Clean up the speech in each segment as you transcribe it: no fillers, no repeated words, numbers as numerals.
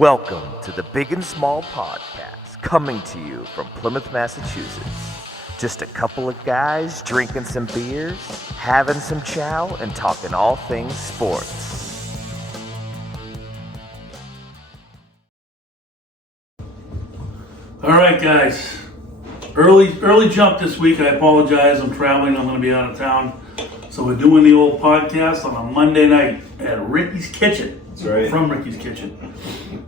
Welcome to the Big and Small Podcast, coming to you from Plymouth, Massachusetts. Just a couple of guys drinking some beers, having some chow, and talking all things sports. All right, guys. Early jump this week. I apologize. I'm traveling. I'm going to be out of town. So we're doing the old podcast on a Monday night at Ricky's Kitchen. That's right. From Ricky's Kitchen.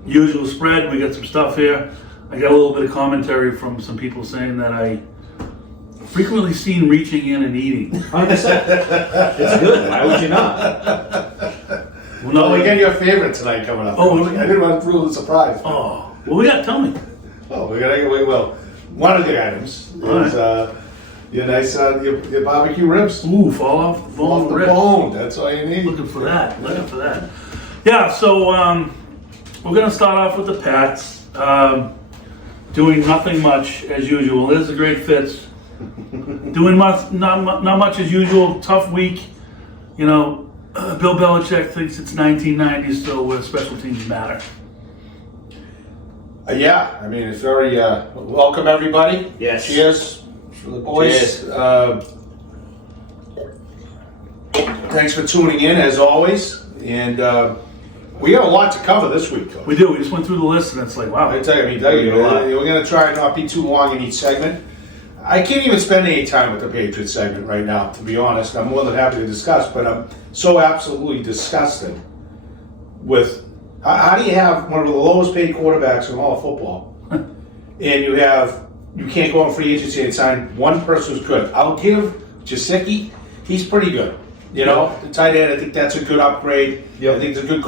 Usual spread. We got some stuff here. I got a little bit of commentary from some people saying that I frequently seen reaching in and eating. 100%. It's good. Why would you not? Well, no, we got your favorite tonight coming up. Oh, I didn't want to ruin the surprise. Oh, well, we got. Tell me. Oh, we got to wait. Well, one of the items is your nice your barbecue ribs. Ooh, fall off the bone. Off the ribs. bone. That's all you need. Looking for that. Looking for that. Yeah. So we're gonna start off with the Pats. Doing nothing much as usual. There's the great Fitz. Doing not much as usual. Tough week. You know, Bill Belichick thinks it's 1990 still, where special teams matter. Yeah, I mean, it's very welcome everybody. Yes. Cheers for the boys. Cheers. Thanks for tuning in as always, and we have a lot to cover this week, Coach. We do. We just went through the list, and it's like, wow. I tell you, we're going to try and not be too long in each segment. I can't even spend any time with the Patriots segment right now, to be honest. I'm more than happy to discuss, but I'm so absolutely disgusted with how do you have one of the lowest paid quarterbacks in all of football, and you can't go on free agency and sign one person who's good. I'll give Gesicki, he's pretty good. You know, the tight end, I think that's a good upgrade. Yep. I think it's a good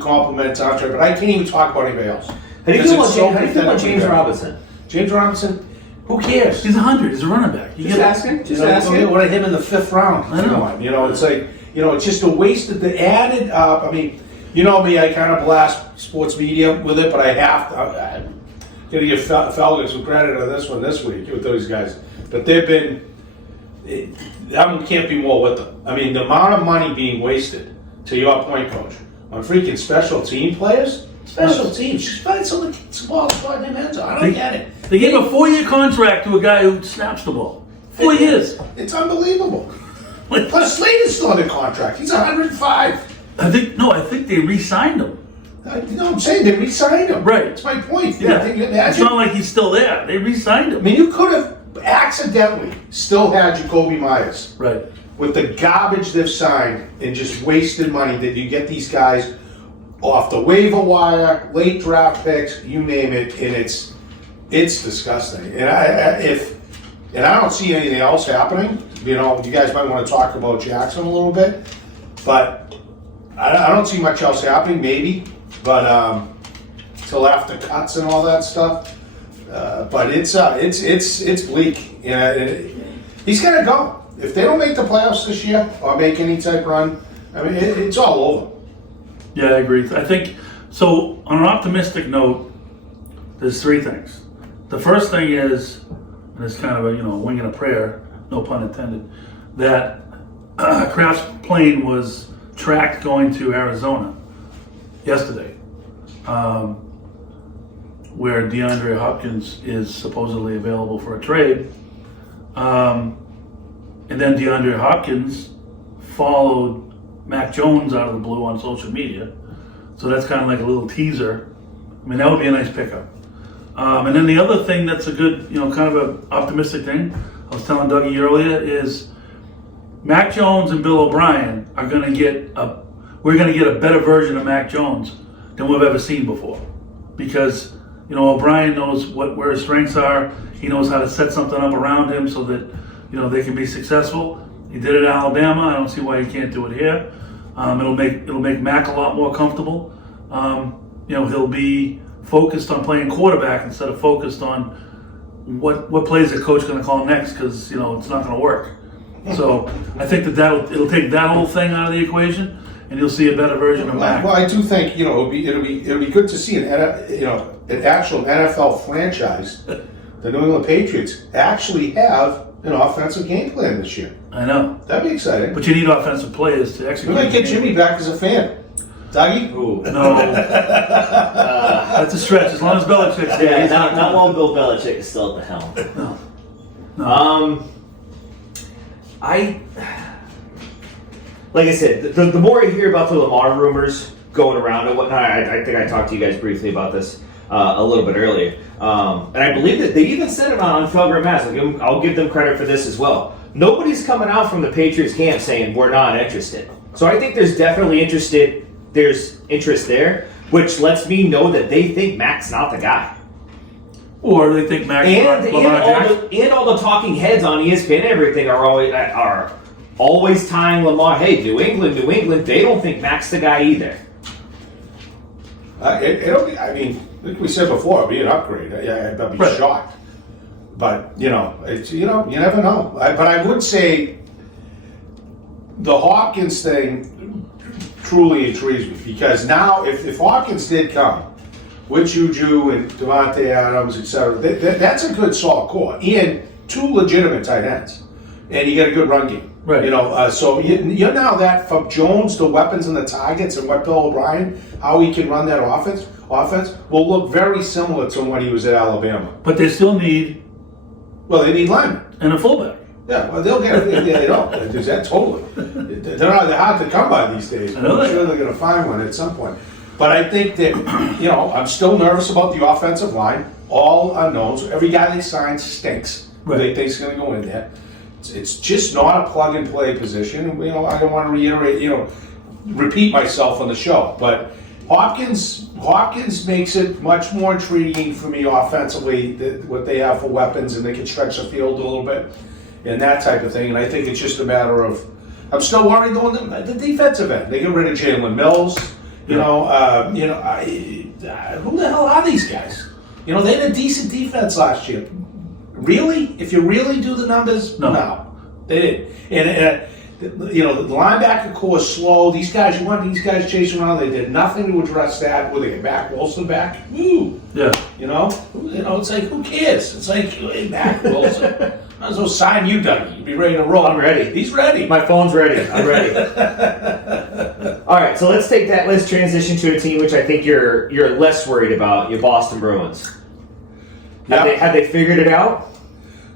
compliment to Andre, but I can't even talk about anybody else. How do you feel about James Robinson? James Robinson, who cares? He's 100. He's a running back. Just asking. What I him in the 5th round? I know. Come on, it's like, it's just a waste of the added. I mean, you know me, I kind of blast sports media with it, but I have to. I'm going to give Felger some credit on this one this week with those guys. But they've been. I can't be more with them. I mean, the amount of money being wasted, to your point, Coach, on freaking special team players. Special teams. Just find some small spot in the end zone. I don't get it. They gave a 4-year contract to a guy who snaps the ball. 4 years. It's unbelievable. Plus, Slater's still under contract. He's 105. I think they re-signed him. I'm saying they re-signed him. Right. That's my point. Yeah. Imagine. It's not like he's still there. They re-signed I him. mean, you could have accidentally still had Jacoby Myers Right. with the garbage they've signed and just wasted money that you get these guys off the waiver wire, late draft picks, you name it, and it's disgusting. And I don't see anything else happening. You guys might want to talk about Jackson a little bit, but I don't see much else happening. Maybe, but till after cuts and all that stuff. But it's bleak. He's got to go. If they don't make the playoffs this year or make any type run, I mean, it's all over. Yeah, I agree. I think, so on an optimistic note, there's 3 things. The first thing is, and it's kind of a wing and a prayer, no pun intended, that Kraft's plane was tracked going to Arizona yesterday, where DeAndre Hopkins is supposedly available for a trade. And then DeAndre Hopkins followed Mac Jones out of the blue on social media. So that's kind of like a little teaser. I mean, that would be a nice pickup. And then the other thing that's a good, kind of an optimistic thing, I was telling Dougie earlier, is Mac Jones and Bill O'Brien are going to we're going to get a better version of Mac Jones than we've ever seen before. Because, O'Brien knows where his strengths are. He knows how to set something up around him so that, they can be successful. He did it in Alabama. I don't see why he can't do it here. It'll make Mac a lot more comfortable. He'll be focused on playing quarterback instead of focused on what plays the coach going to call next, because it's not going to work. So I think it'll take that whole thing out of the equation, and you'll see a better version of Mac. Well, I do think it'll be good to see an actual NFL franchise, the New England Patriots, actually have an offensive game plan this year. I know. That'd be exciting. But you need offensive players to execute. We might get Jimmy back as a fan. Dougie? Ooh. No. That's a stretch. As long as Belichick's there. Yeah, he's not while Bill Belichick is still at the helm. No. Like I said, the more I hear about the Lamar rumors going around and whatnot, I think I talked to you guys briefly about this a little bit earlier. And I believe that they even said it on Felger Mass. I'll give them credit for this as well. Nobody's coming out from the Patriots camp saying we're not interested. So I think there's definitely there's interest there, which lets me know that they think Mac's not the guy. Or they think Max Lamar Jackson. And all the talking heads on ESPN and everything are always tying Lamar. Hey, New England. They don't think Mac's the guy either. It'll be. I mean, like we said before, it'll be an upgrade. I'd be shocked. But it's you never know. But I would say the Hopkins thing truly intrigues me because now, if Hopkins did come with Juju and Devontae Adams, etc., that's a good solid core and two legitimate tight ends, and you got a good run game. Right. So you're now that from Jones, the weapons and the targets, and what Bill O'Brien, how he can run that offense will look very similar to when he was at Alabama. But they still need. Well, they need linemen And a fullback. Yeah, well, they'll get it. They don't. Is that totally? They're hard to come by these days. I know I'm sure they're going to find one at some point. But I think that I'm still nervous about the offensive line. All unknowns. Every guy they sign stinks. Right. They think is going to go in there. It's just not a plug and play position. I don't want to repeat myself on the show, but Hopkins makes it much more intriguing for me offensively, what they have for weapons, and they can stretch the field a little bit and that type of thing. And I think it's just a matter of, I'm still worried on the defensive end. They get rid of Jalen Mills. Who the hell are these guys? They had a decent defense last year. Really? If you really do the numbers, no, they didn't. And the linebacker core is slow. These guys, you want these guys chasing around. They did nothing to address that. Will they get back Wilson back? Woo. Yeah. It's like, who cares? It's like, hey, back Wilson. Might as well sign you, Dougie. You'd be ready to roll. I'm ready. He's ready. My phone's ready. I'm ready. All right, so let's take that. Let's transition to a team which I think you're less worried about. Your Boston Bruins. Have they figured it out?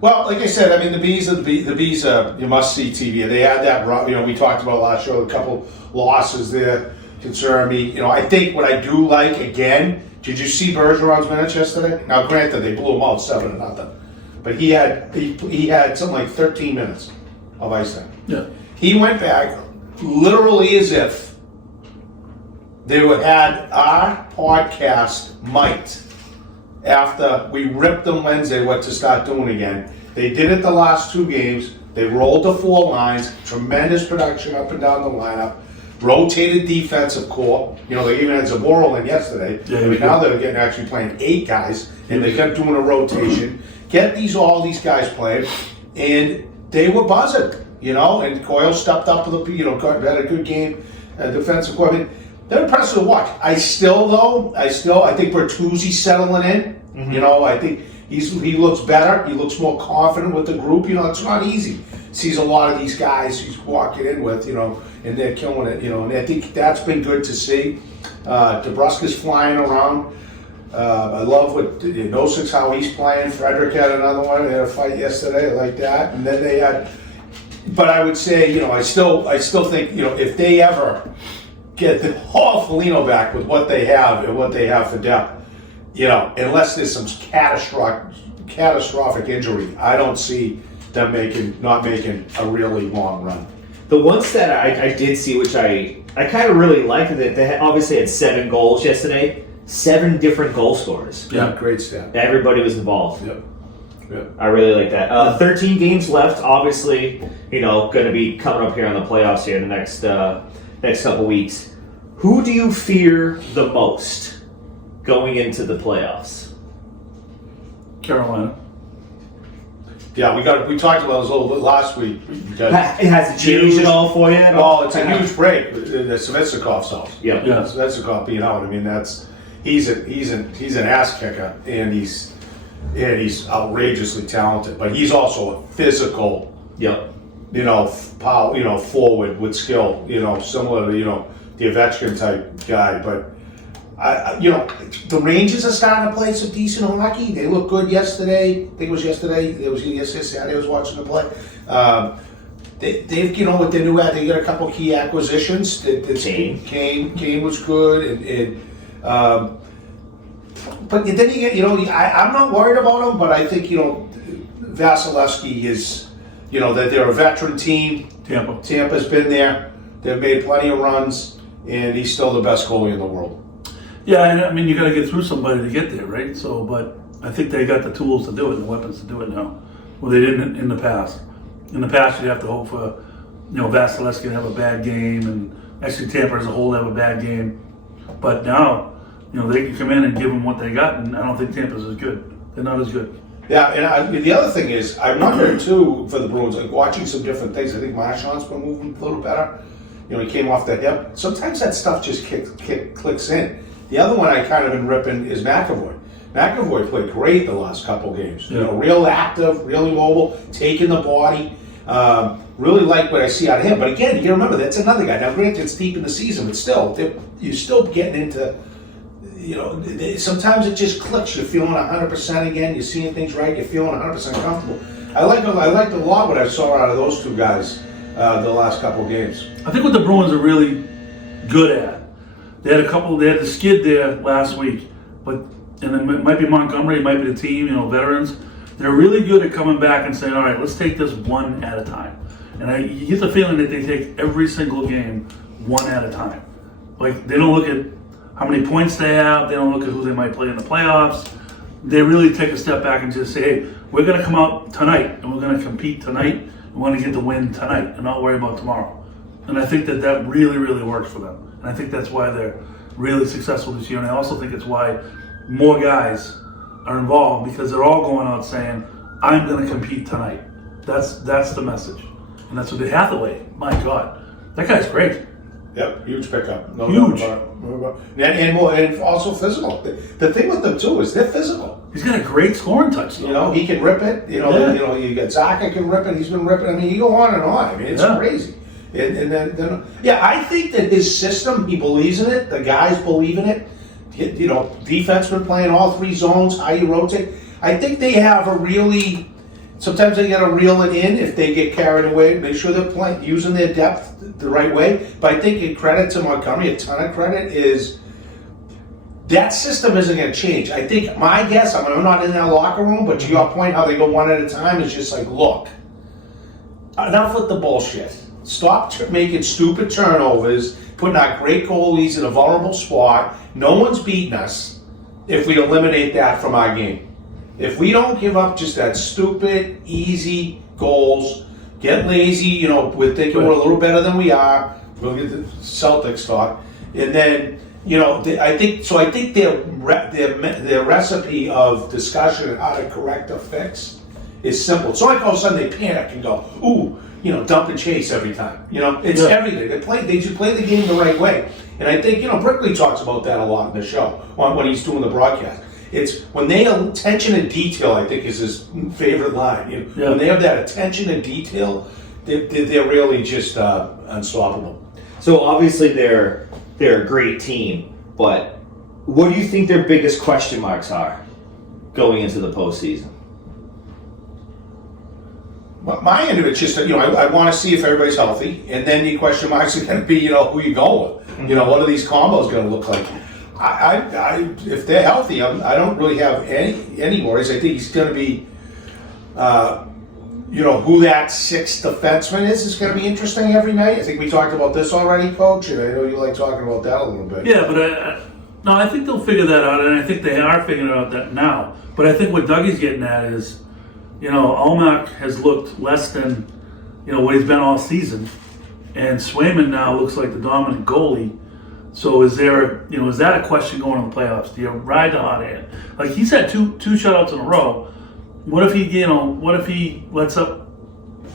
Well, like I said, I mean, the bees you must see TV. They had that, we talked about last show, a couple losses there concern me. I think what I do like, again, did you see Bergeron's minutes yesterday? Now, granted, they blew him out 7-0, but he had something like 13 minutes of ice time. Yeah. He went back literally as if they had our podcast mic'd after we ripped them Wednesday what to start doing again. They did it the last two games. They rolled the four lines, tremendous production up and down the lineup, rotated defensive core. They even had Zaboral in yesterday. Yeah, now they're actually playing 8 guys, and they kept doing a rotation. Get all these guys playing, and they were buzzing, and Coyle stepped up with had a good game, defensive core. I mean, they're impressive to watch. I think Bertuzzi's settling in. Mm-hmm. I think he looks better. He looks more confident with the group. It's not easy. Sees a lot of these guys he's walking in with, and they're killing it. And I think that's been good to see. DeBrusque's flying around. I love what Nosic's how he's playing. Frederick had another one. They had a fight yesterday like that, and then they had. But I would say, I still think, if they ever get the whole Foligno back with what they have and what they have for depth, unless there's some catastrophic injury, I don't see them not making a really long run. The one stat I did see, which I kind of really liked, that they obviously had 7 goals yesterday, 7 different goal scorers. Yeah, great stat. Everybody was involved. Yep. I really like that. 13 games left, obviously, going to be coming up here on the playoffs here in the next couple weeks. Who do you fear the most going into the playoffs? Carolina. Yeah, we talked about this a little bit last week. Has it changed at all for you? Well, it's a huge break. The Svechnikov's out. Yeah. Svechnikov being out. I mean, he's an ass kicker, and he's outrageously talented. But he's also a physical. Yep. Forward with skill. Similar to the Ovechkin type guy. But the Rangers are starting to play some decent hockey. They look good yesterday. I think it was yesterday. It was yesterday. I was watching them play. They've, with their new ad, they got a couple key acquisitions. Kane was good, but then you get, I'm not worried about them, but I think, Vasilevsky is, that they're a veteran team. Tampa's been there. They've made plenty of runs, and he's still the best goalie in the world. Yeah, and I mean, you got to get through somebody to get there, right? So, but I think they got the tools to do it, the weapons to do it now. Well, they didn't in the past. In the past, you'd have to hope for, Vasilevsky to have a bad game, and actually Tampa as a whole have a bad game. But now, they can come in and give them what they got, and I don't think Tampa's as good. They're not as good. Yeah, and the other thing is, I remember too for the Bruins, like watching some different things. I think Marchand's been moving a little better. He came off the hip. Sometimes that stuff just clicks in. The other one I kind of been ripping is McAvoy. McAvoy played great the last couple games. Yeah. Real active, really mobile, taking the body. Really like what I see out of him. But again, you remember that's another guy. Now, granted, it's deep in the season, but still, you're still getting into. Sometimes it just clicks. You're feeling 100% again. You're seeing things right. You're feeling 100% comfortable. I liked a lot what I saw out of those two guys the last couple games. I think what the Bruins are really good at, they had the skid there last week, and it might be Montgomery, it might be the team, veterans. They're really good at coming back and saying, all right, let's take this one at a time. And you get the feeling that they take every single game one at a time. Like, they don't look at how many points they have, they don't look at who they might play in the playoffs. They really take a step back and just say, hey, we're going to come out tonight, and we're going to compete tonight. We want to get the win tonight and not worry about tomorrow. And I think that really, really works for them. And I think that's why they're really successful this year. And I also think it's why more guys are involved, because they're all going out saying, I'm going to compete tonight. That's the message. And that's what Hathaway, my God, that guy's great. Yep, huge pickup. Huge. And also physical. The thing with them too is they're physical. He's got a great scoring touch, though. He can rip it. You got Zaka can rip it. He's been ripping. I mean, you go on and on. I mean, it's crazy. And then, I think that his system, he believes in it. The guys believe in it. Defensemen playing all three zones, how you rotate. I think they have a really. Sometimes they got to reel it in if they get carried away. Make sure they're playing, using their depth the right way. But I think credit to Montgomery, a ton of credit, is that system isn't going to change. I think my guess, I'm not in that locker room, but to your point, how they go one at a time is just like, look, enough with the bullshit. Stop making stupid turnovers, putting our great goalies in a vulnerable spot. No one's beating us if we eliminate that from our game. If we don't give up just that stupid, easy goals, get lazy, we're thinking we're a little better than we are. We'll get the Celtics talk, and then I think their recipe of discussion and how to correct or fix is simple. It's not like all of a sudden they panic and go, ooh, dump and chase every time. It's everything. They just play the game the right way, and I think Brickley talks about that a lot in the show when he's doing the broadcast. It's when they attention to detail, I think, is his favorite line. When they have that attention to detail, they're really just unstoppable. So obviously they're a great team, but what do you think their biggest question marks are going into the postseason? Well, my end of it's just I want to see if everybody's healthy, and then the question marks are going to be who you go with. What are these combos going to look like? If they're healthy, I don't really have any worries. I think he's going to be, who that sixth defenseman is going to be interesting every night. I think we talked about this already, Coach, and I know you like talking about that a little bit. Yeah, but I think they'll figure that out, and I think they are figuring out that now. But I think what Dougie's getting at is, Almack has looked less than, what he's been all season, and Swayman now looks like the dominant goalie. So is that a question going in the playoffs? Do you ride the hot hand? Like, he's had two shutouts in a row. What if he lets up,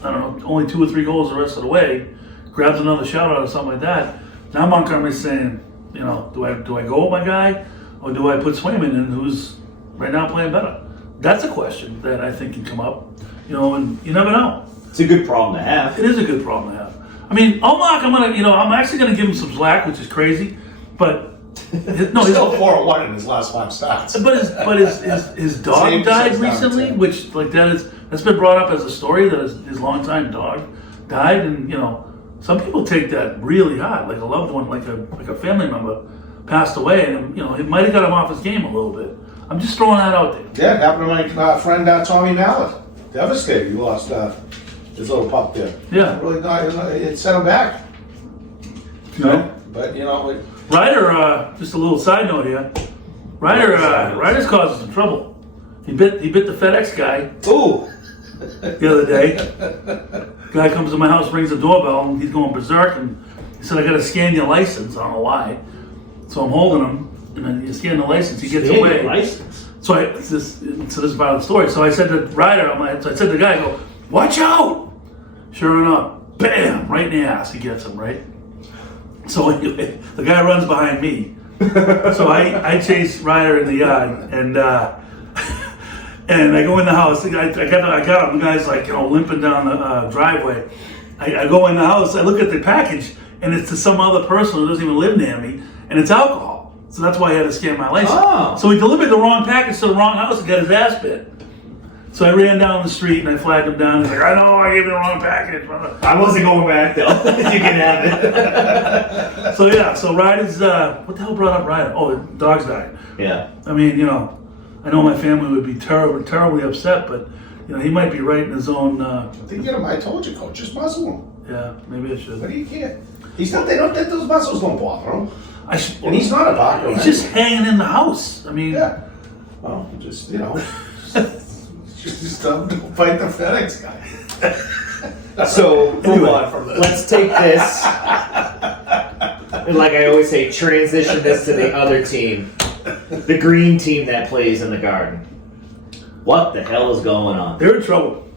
I don't know, only 2 or 3 goals the rest of the way, grabs another shutout or something like that? Now Montgomery's saying, do I go with my guy, or do I put Swayman in, who's right now playing better? That's a question that I think can come up, and you never know. It's a good problem to have. It is a good problem to have. I mean, Omar, I'm actually gonna give him some slack, which is crazy, but No, his, Still 4-1 in his last 5 starts. but his dog Same died touchdown, recently, Tim. which like that's been brought up as a story that his longtime dog died, and some people take that really hard, like a loved one, like a family member passed away, and it might have got him off his game a little bit. I'm just throwing that out there. Yeah, it happened to my friend Tommy Mallett. Devastated. He lost his little pup there. Yeah. Really, it set him back. But Ryder, just a little side note here. Ryder's causing some trouble. He bit the FedEx guy Ooh. the other day. Guy comes to my house, rings the doorbell, and he's going berserk. And he said, "I got to scan your license." I don't know why. So I'm holding him, and then you scan the license. He gets away. License. So this is part of the story. So I said to Ryder, I said to the guy, I go, "Watch out!" Sure enough, bam, right in the ass. He gets him right. So anyway, the guy runs behind me. So I chase Ryder in the yard, and I go in the house. I got him. The guy's like limping down the driveway. I go in the house. I look at the package, and it's to some other person who doesn't even live near me, and it's alcohol. So that's why I had to scan my license. Oh. So he delivered the wrong package to the wrong house and got his ass bit. So I ran down the street and I flagged him down. He's like, "I know, I gave you the wrong package." I wasn't going back though. You can have it. So Ryder's, what the hell brought up Ryder? Oh, the dog's died. Yeah. I mean, I know my family would be terribly upset, but he might be right in his own. I think I told you, coach, just muzzle him. Yeah, maybe I should. But he can't. He's not. They don't. Those muscles don't bother him. And he's not a doctor. He's just hanging in the house. I mean, yeah. Well, just just don't fight the FedEx guy. So Move on from this. let's take this. And like I always say, transition this to the other team, the green team that plays in the Garden. What the hell is going on? they're in trouble.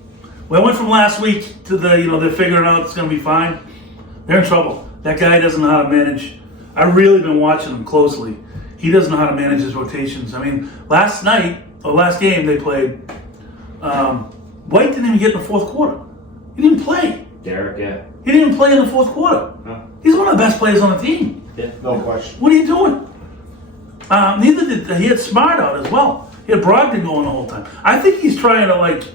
Well, I went from last week to they're figuring out it's going to be fine. They're in trouble. That guy doesn't know how to manage. I've really been watching him closely. He doesn't know how to manage his rotations. I mean, last game they played, White didn't even get in the fourth quarter. He didn't play. Derek, yeah. He didn't even play in the fourth quarter. Huh. He's one of the best players on the team. Yeah. No question. What are you doing? Neither did he had Smart out as well. He had Brogdon going the whole time. I think he's trying to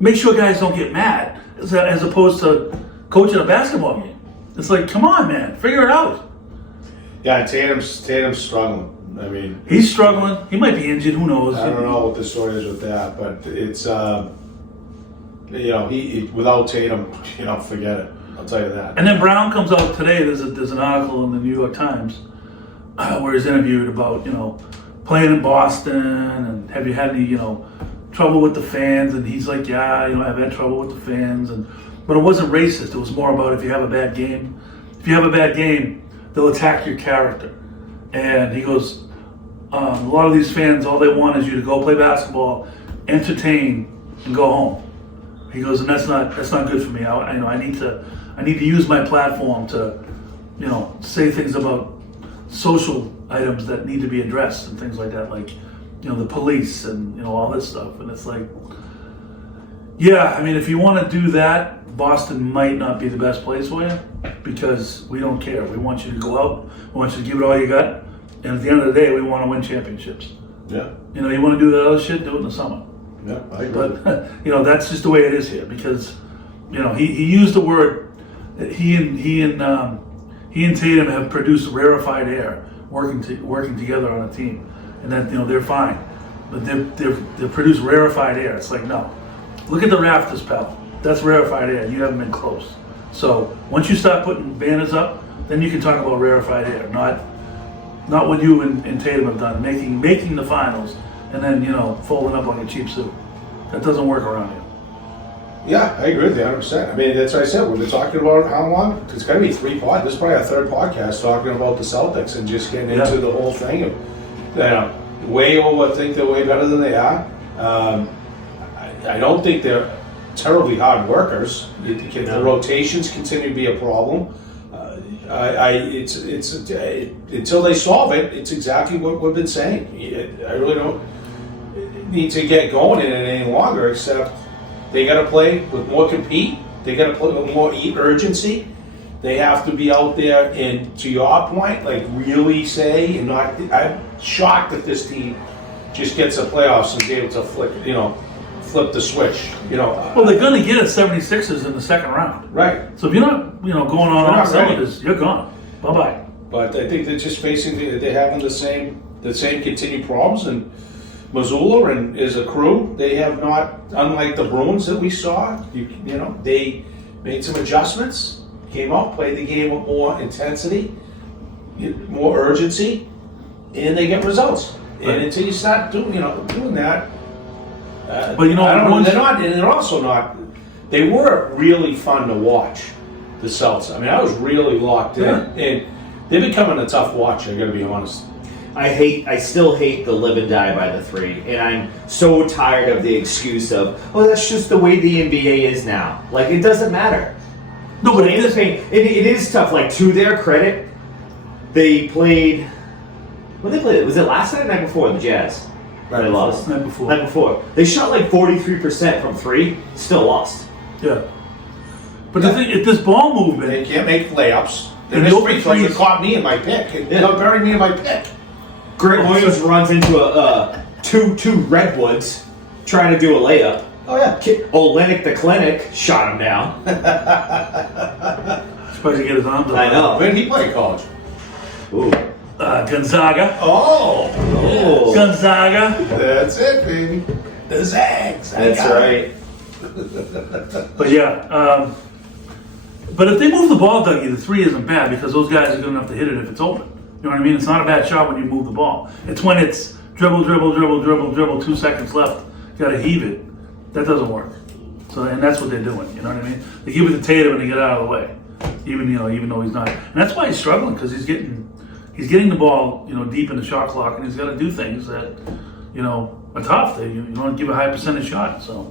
make sure guys don't get mad as opposed to coaching a basketball game. It's like, come on, man, figure it out. Yeah, Tatum's struggling. I mean, He's struggling. He might be injured. Who knows? I don't know what the story is with that, but it's he without Tatum, forget it. I'll tell you that. And then Brown comes out today. There's an article in the New York Times where he's interviewed about playing in Boston and have you had any trouble with the fans? And he's like, yeah, I've had trouble with the fans, but it wasn't racist. It was more about if you have a bad game. If you have a bad game, they'll attack your character. And he goes, a lot of these fans, all they want is you to go play basketball, entertain, and go home. He goes, and that's not good for me. I need to use my platform to, say things about social items that need to be addressed and things like that, like, the police and all this stuff. And it's like, yeah, I mean, if you want to do that, Boston might not be the best place for you because we don't care. We want you to go out. We want you to give it all you got. And at the end of the day, we want to win championships. Yeah. You want to do that other shit, do it in the summer. Yeah, I agree. But that's just the way it is here because he used the word. He and Tatum have produced rarefied air working together on a team, and then they're fine, but they produce rarefied air. It's like, no, look at the rafters, pal. That's rarefied air. You haven't been close. So once you start putting banners up, then you can talk about rarefied air, not what you and Tatum have done, making the finals and then folding up like a cheap suit. That doesn't work around here. Yeah, I agree with you 100%. I mean, that's what I said. We've been talking about how long? It's got to be 3 podcasts. This is probably our 3rd podcast talking about the Celtics and just getting into the whole thing of, way over, think they're way better than they are. I don't think they're terribly hard workers. The rotations continue to be a problem. It's until they solve it, it's exactly what we've been saying. I really don't need to get going in it any longer, except they got to play with more compete. They got to play with more urgency. They have to be out there and, to your point, like really say and not. I'm shocked that this team just gets the playoffs and is able to flip the switch. Well, they're going to get at 76ers in the second round. Right. So if you're not, going on They're all not ready. cylinders, you're gone. Bye-bye. But I think they're just basically they're having the same continued problems, and Missoula and as a crew, they have not, unlike the Bruins that we saw. They made some adjustments, came out, played the game with more intensity, more urgency, and they get results. Right. And until you start doing that, But I don't know, Bruins- they're not, and they're also not. They were really fun to watch, the Celtics. I mean, I was really locked in, and they're becoming a tough watch. I got to be honest. I still hate the live and die by the three, and I'm so tired of the excuse of, oh, that's just the way the NBA is now. Like, it doesn't matter. No, but It is tough. Like, to their credit, they played. When they played, was it last night or the night before? The Jazz. They lost. Night before. Night before. They shot like 43% from three. Still lost. Yeah. But the thing, if this ball movement, They can't make layups. They And missed the free open throws that threes- caught me in my pick. It Yeah. buried me in my pick. Grant Williams runs into a two redwoods trying to do a layup. Oh yeah. Olenek the Clinic shot him down. supposed to get his arms up. I know. When did he play in college? Ooh. Gonzaga. Oh. Oh. Gonzaga. That's it, baby. The Zags. I That's got right. it. But yeah, but if they move the ball, Dougie, the three isn't bad because those guys are good enough to hit it if it's open. You know what I mean? It's not a bad shot when you move the ball. It's when it's dribble, 2 seconds left, got to heave it. That doesn't work. So, and that's what they're doing. You know what I mean? They give it to Tatum and they get out of the way, even though he's not. And that's why he's struggling because he's getting the ball, deep in the shot clock, and he's got to do things that, are tough. You don't give a high percentage shot. So,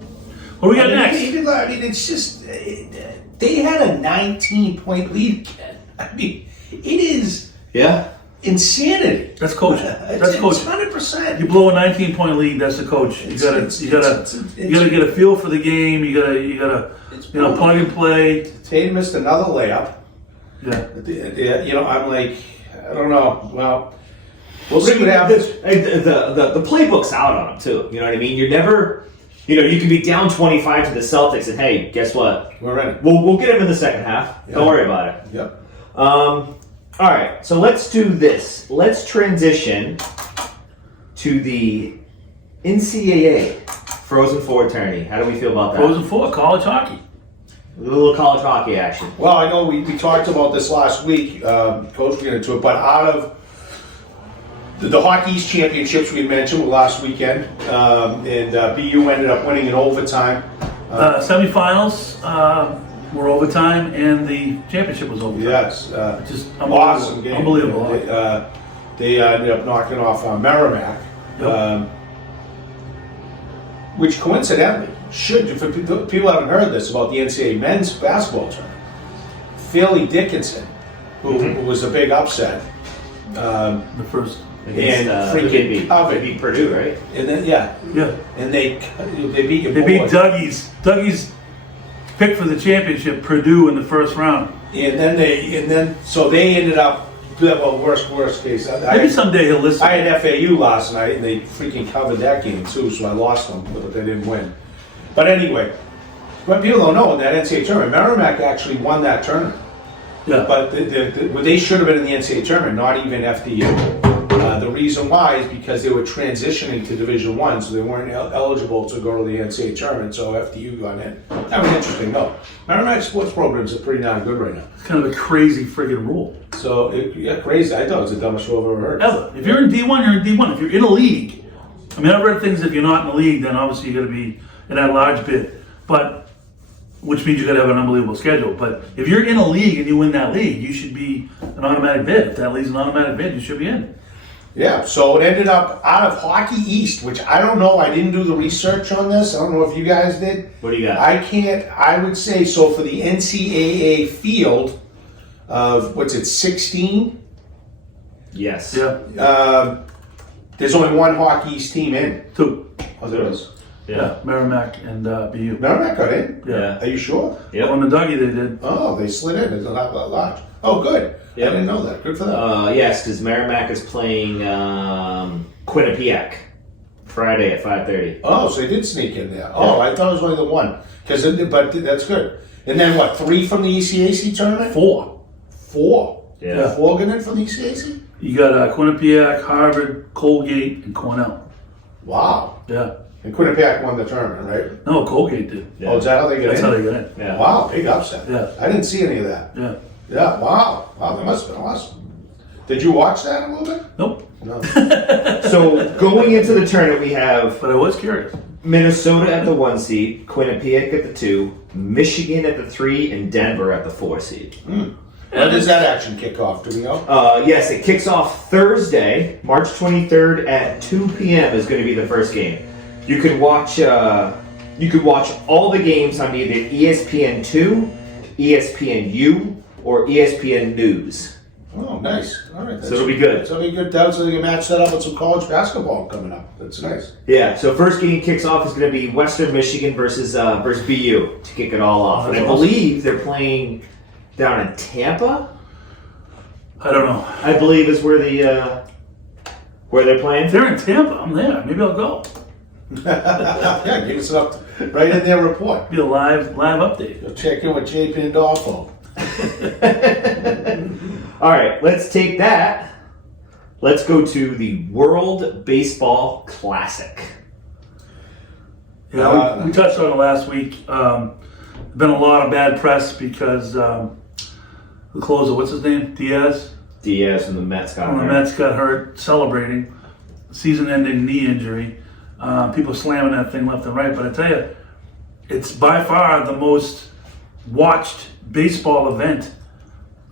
what do we got next? It's just they had a 19-point lead again. I mean, it is Yeah. insanity. That's coaching. That's coaching. 100%. You blow a 19-point lead. That's the coach. You gotta get a feel for the game. You gotta plug and play. Tatum missed another layup. Yeah. I'm like, I don't know. Well, we'll see what happens. The playbook's out on them too. You know what I mean? You're never, you can be down 25 to the Celtics, and hey, guess what? We're ready. We'll get them in the second half. Don't worry about it. Yep. All right, so let's do this. Let's transition to the NCAA Frozen Four tourney. How do we feel about that? Frozen Four, college hockey. A little college hockey action. Well, I know we talked about this last week. Coach, we'll get into it, but out of the Hockey East Championships we mentioned last weekend, and BU ended up winning in overtime. Semifinals were overtime, and the championship was overtime. Yes. Just Awesome game. Unbelievable. They ended up knocking off Merrimack, Yep. which coincidentally for people haven't heard this about the NCAA men's basketball tournament. Fairleigh Dickinson, who was a big upset, The first. Against, freaking covered. they beat Purdue, right? and then and they beat your They beat boy. Dougie's pick for the championship, Purdue, in the first round. And then so they ended up. Well, worst case. Maybe someday he'll listen. I had FAU last night, and they freaking covered that game too, so I lost them, but they didn't win. But anyway, what people don't know, in that NCAA tournament, Merrimack actually won that tournament. Yeah. But they should have been in the NCAA tournament, not even FDU. The reason why is because they were transitioning to Division I, so they weren't eligible to go to the NCAA tournament, so FDU got in. That was interesting, though. Merrimack sports programs are pretty darn good right now. It's kind of a crazy friggin' rule. So, crazy. I thought it was the dumbest rule I've ever heard. Ever. If you're in D1, you're in D1. If you're in a league, I mean, I've read things if you're not in the league, then obviously you got to be in that large bid. But, which means you got to have an unbelievable schedule. But if you're in a league and you win that league, you should be an automatic bid. If that league's an automatic bid, you should be in. Yeah, so it ended up out of Hockey East, which I don't know. I didn't do the research on this. I don't know if you guys did. What do you got? I would say, so for the NCAA field of, 16? Yes. Yeah. There's only one Hockey East team in. Two. Oh, there is. Yeah, Merrimack and BU. Merrimack got in? Yeah. Are you sure? Yep. On the Dougie they did. Oh, they slid in. It's not that large. Oh, good. Yep. I didn't know that. Good for them. Yes, because Merrimack is playing Quinnipiac Friday at 5:30. Oh, so they did sneak in there. Oh, I thought it was only the one. But that's good. And then what, 3 from the ECAC tournament? 4. 4? Yeah. 4 get in from the ECAC? You got Quinnipiac, Harvard, Colgate, and Cornell. Wow. Yeah. And Quinnipiac won the tournament, right? No, Colgate did. Yeah. Oh, is that how they get That's in? how they got in. Yeah. Wow, big upset. Yeah. I didn't see any of that. Yeah. Yeah, wow. Wow, that must have been awesome. Did you watch that a little bit? Nope. No. So going into the tournament, we have But I was curious. Minnesota at the 1 seed, Quinnipiac at the 2, Michigan at the 3, and Denver at the 4 seed. When does that action kick off? Do we know? Yes, it kicks off Thursday, March 23rd at 2 p.m. is going to be the first game. You could watch all the games on either ESPN2, ESPNU, or ESPN News. Oh, nice. All right. So it'll be good. So it'll be good. That's so they can match that up with some college basketball coming up. That's nice. Yeah, so first game kicks off is going to be Western Michigan versus BU to kick it all off. And I believe they're playing down in Tampa. I don't know. I believe is where where they're playing. If they're in Tampa, I'm there. Maybe I'll go. Yeah, give us an up right in their report. Be a live update. You'll check in with J. Pandolfo. All right, let's take that. Let's go to the World Baseball Classic. Yeah, we touched on it last week. Been a lot of bad press because the closer, what's his name? Diaz? Diaz and the Mets got When the hurt. Mets got hurt celebrating season-ending knee injury. People slamming that thing left and right. But I tell you, it's by far the most watched baseball event,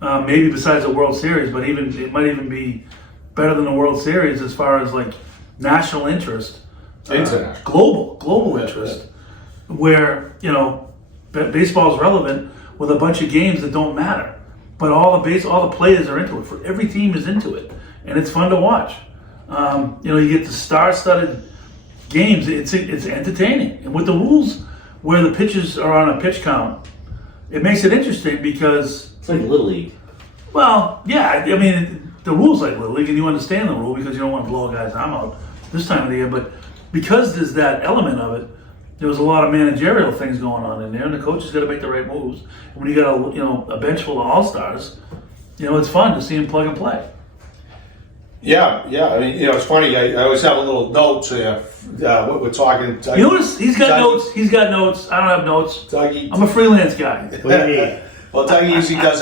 maybe besides the World Series, but it might even be better than the World Series as far as like national interest, International. global interest, where baseball is relevant with a bunch of games that don't matter, but all the players are into it. For every team is into it, and it's fun to watch. You get the star-studded games. It's entertaining, and with the rules where the pitches are on a pitch count, it makes it interesting because It's like Little League. well, yeah, I mean the rules like Little League, and you understand the rule because you don't want to blow a guy's arm out this time of the year. But because there's that element of it, there was a lot of managerial things going on in there, and the coaches got to make the right moves. And when you got a bench full of all-stars, it's fun to see them plug and play. Yeah. I mean, it's funny. I always have a little notes here. What we're talking. You notice he's got notes. He's got notes. I don't have notes. Dougie. I'm a freelance guy. What do you mean? Well, Dougie usually does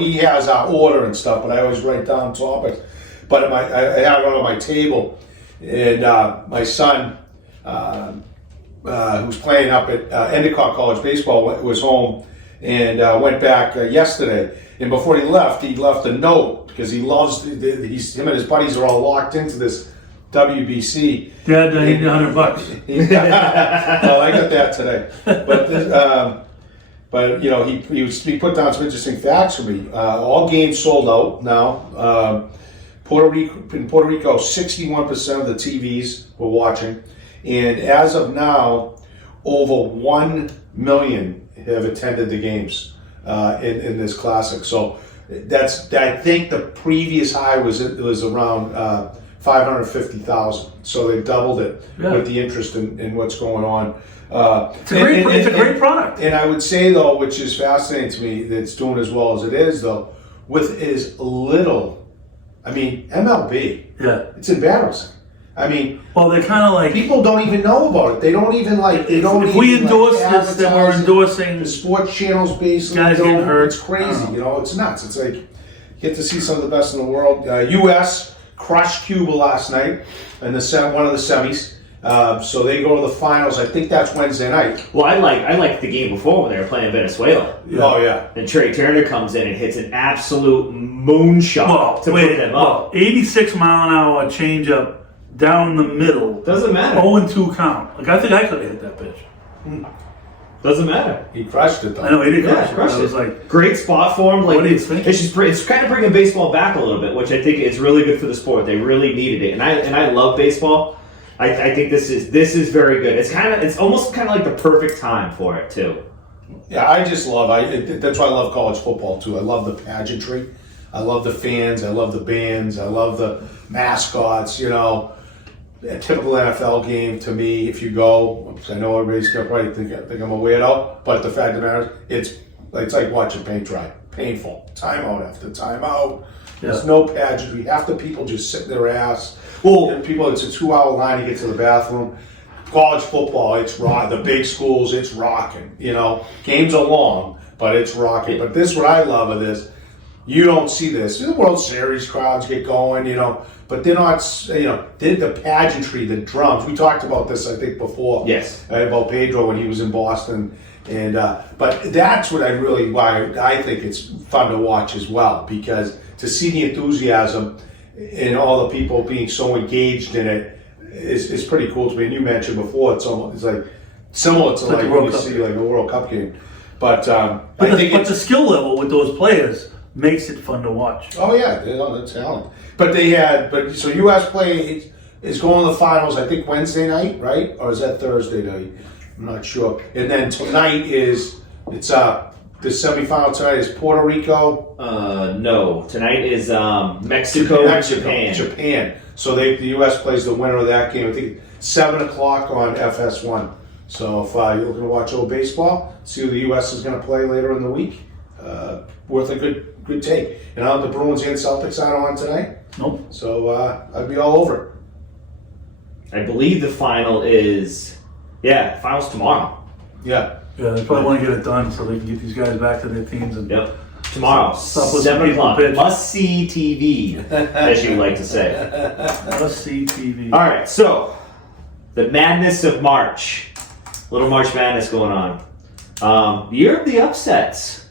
he has our order and stuff, but I always write down topics. But I have it on my table, and my son, who's playing up at Endicott College baseball, was home and went back yesterday. And before he left a note because he loves. Him and his buddies are all locked into this WBC. Dad, I need $100. Well, I got that today, but he put down some interesting facts for me. All games sold out now. In Puerto Rico, 61% of the TVs were watching, and as of now, over 1 million have attended the games in this classic. So I think the previous high was around 550,000. So they doubled it with the interest in what's going on. It's a great product. And I would say though, which is fascinating to me, that it's doing as well as it is though, with as little. I mean, MLB. Yeah. It's embarrassing. I mean, well, they're kind of like people don't even know about it. They don't even like. They don't. If we even, endorse like, this, then we're advertise it. endorsing The sports channels basically. guys getting hurt. It's crazy. It's nuts. It's like you get to see some of the best in the world. U.S. crushed Cuba last night in one of the semis. So they go to the finals. I think that's Wednesday night. Well, I liked the game before when they were playing Venezuela. Yeah. Oh yeah. And Trey Turner comes in and hits an absolute moonshot to put them up. 86 mile an hour changeup down the middle. Doesn't matter. 0-2 count. Like I think I could have hit that pitch. Doesn't matter. He crushed it though. I know he did Yeah, crush it. crushed I was it. like, Great spot for him. Like What do you think? it's kind of bringing baseball back a little bit, which I think is really good for the sport. They really needed it, and I love baseball. I think this is very good. It's almost kind of like the perfect time for it too. Yeah, I just love. That's why I love college football too. I love the pageantry. I love the fans. I love the bands. I love the mascots. You know, a typical NFL game to me. If you go, I know everybody's gonna probably think I'm a weirdo, but the fact of the matter is, it's like watching paint dry. Painful. Timeout after timeout. Yeah. There's no pageantry. Half the people just sit their ass. Well, people, it's a 2-hour line to get to the bathroom. College football, it's rock. The big schools, it's rocking. You know, games are long, but it's rocking. But this, what I love of this, you don't see this. The World Series crowds get going, you know, but they're not, you know, the pageantry, the drums. We talked about this, I think, before. Yes. About Pedro when he was in Boston. And but that's what why I think it's fun to watch as well, because to see the enthusiasm and all the people being so engaged in it is pretty cool to me. And you mentioned before, it's like similar to like when you see like a World Cup game. But I think the skill level with those players makes it fun to watch. Oh yeah, they're talent. But so U.S. play is going to the finals. I think Wednesday night, right? Or is that Thursday night? I'm not sure. And then tonight the semifinal tonight is Puerto Rico. No, tonight is Mexico and Japan. Japan. So the U.S. plays the winner of that game. I think 7:00 on FS1. So if you're looking to watch old baseball, see who the U.S. is going to play later in the week, worth a good take. And I know the Bruins and Celtics aren't on tonight. Nope. So I'd be all over it. I believe the final is finals tomorrow. Yeah. Yeah, they probably want to get it done so they can get these guys back to their teams. And Yep. Tomorrow, Stop with 7 the people o'clock. pitch. Must see TV, as you like to say. let's see TV. All right, so the madness of March, little March Madness going on. Year of the upsets.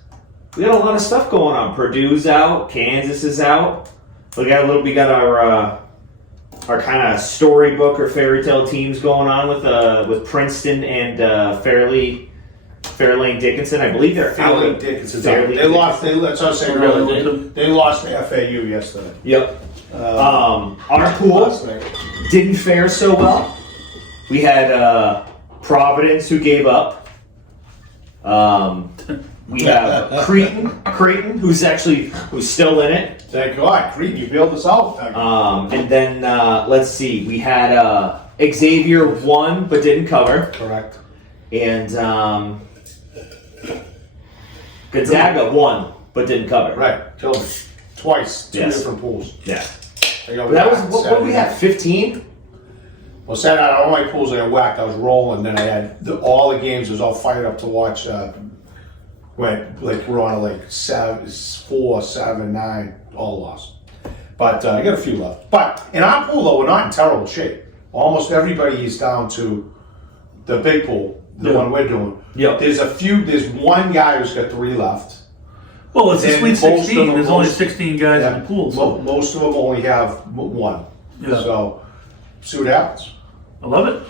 We got a lot of stuff going on. Purdue's out, Kansas is out. We got our kind of storybook or fairy tale teams going on with Princeton and Fairlane Dickinson. I believe they're Fairleigh out. Dickinson's Fairleigh out. They lost. That's what I was saying Really? earlier. They lost to FAU yesterday. Yep. Our pool Last night. didn't fare so well. We had Providence who gave up. We have Creighton, who's still in it. Thank God, Cretan, you bailed us out. And then let's see, we had Xavier won but didn't cover, Correct. and Gonzaga won but didn't cover. Right. Killed me. Twice. Two Yes. different pools. Yeah. I got But that was whacked what Saturday we night. had 15. Well, Saturday night, all my pools I got whacked. I was rolling. Then I had all the games. I was all fired up to watch. We're on like 4, 7, 9, all lost. But I got a few left. But in our pool, though, we're not in terrible shape. Almost everybody is down to the big pool, the one we're doing. Yep. There's one guy who's got 3 left. Well, it's a Then Sweet most of 16. them- There's only most- 16 guys Yeah. in the pool, so Most of them only have 1. Yeah. So, see what happens. I love it.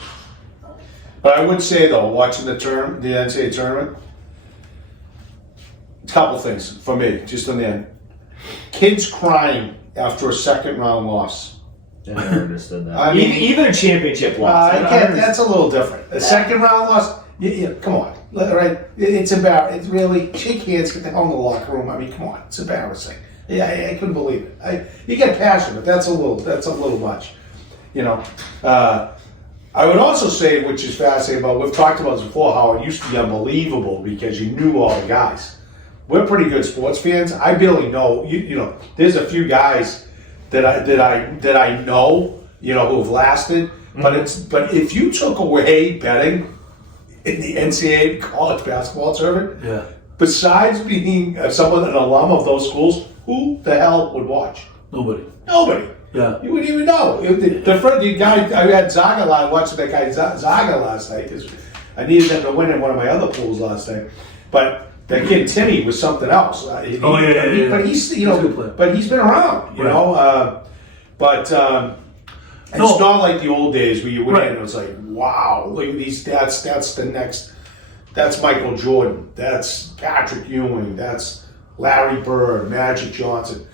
But I would say, though, watching the NCAA tournament, a couple things for me, just on the end. Kids crying after a second round loss. I never understood that. I mean- even a championship loss. That's a little different. A second round loss, come on. Right? It's embarrassing. It's really, shake hands, get the hell in the locker room. I mean, come on. It's embarrassing. Yeah, I couldn't believe it. You get passionate, but that's a little much. You know, I would also say, which is fascinating about, we've talked about this before, how it used to be unbelievable because you knew all the guys. We're pretty good sports fans. I barely know. You know, there's a few guys that I know, you know, who have lasted. Mm-hmm. But if you took away betting in the NCAA college basketball tournament, Yeah. besides being an alum of those schools, who the hell would watch? Nobody. Nobody. Yeah. You wouldn't even know. The guy, I had Zaga watching that guy Zaga last night. I needed them to win in one of my other pools last night. But that kid Timmy was something else. Yeah. But he's He's a good player. but he's been around, you Right. know. It's not like the old days where you went in and it was like, wow, look at these. That's the next. That's Michael Jordan. That's Patrick Ewing. That's Larry Bird, Magic Johnson.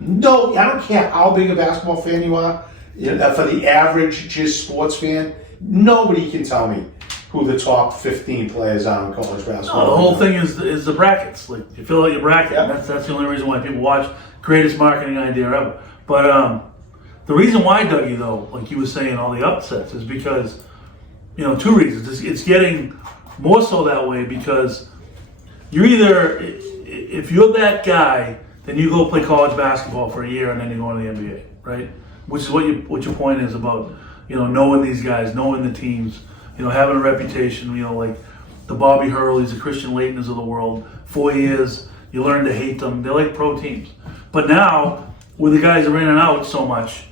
No, I don't care how big a basketball fan you are. For the average just sports fan, nobody can tell me who the top 15 players are in college basketball. No, the whole thing is the brackets. Like you fill out your bracket. Yep. And that's the only reason why people watch. Greatest marketing idea ever. But the reason why, Dougie, though, like you were saying, all the upsets is because, two reasons. It's getting more so that way because you're either, if you're that guy, then you go play college basketball for a year and then you go to the NBA, right? Which is what your point is about, knowing these guys, knowing the teams, having a reputation, like the Bobby Hurleys, the Christian Leitners of the world. 4 years, you learn to hate them. They're like pro teams. But now, with the guys that are in and out so much,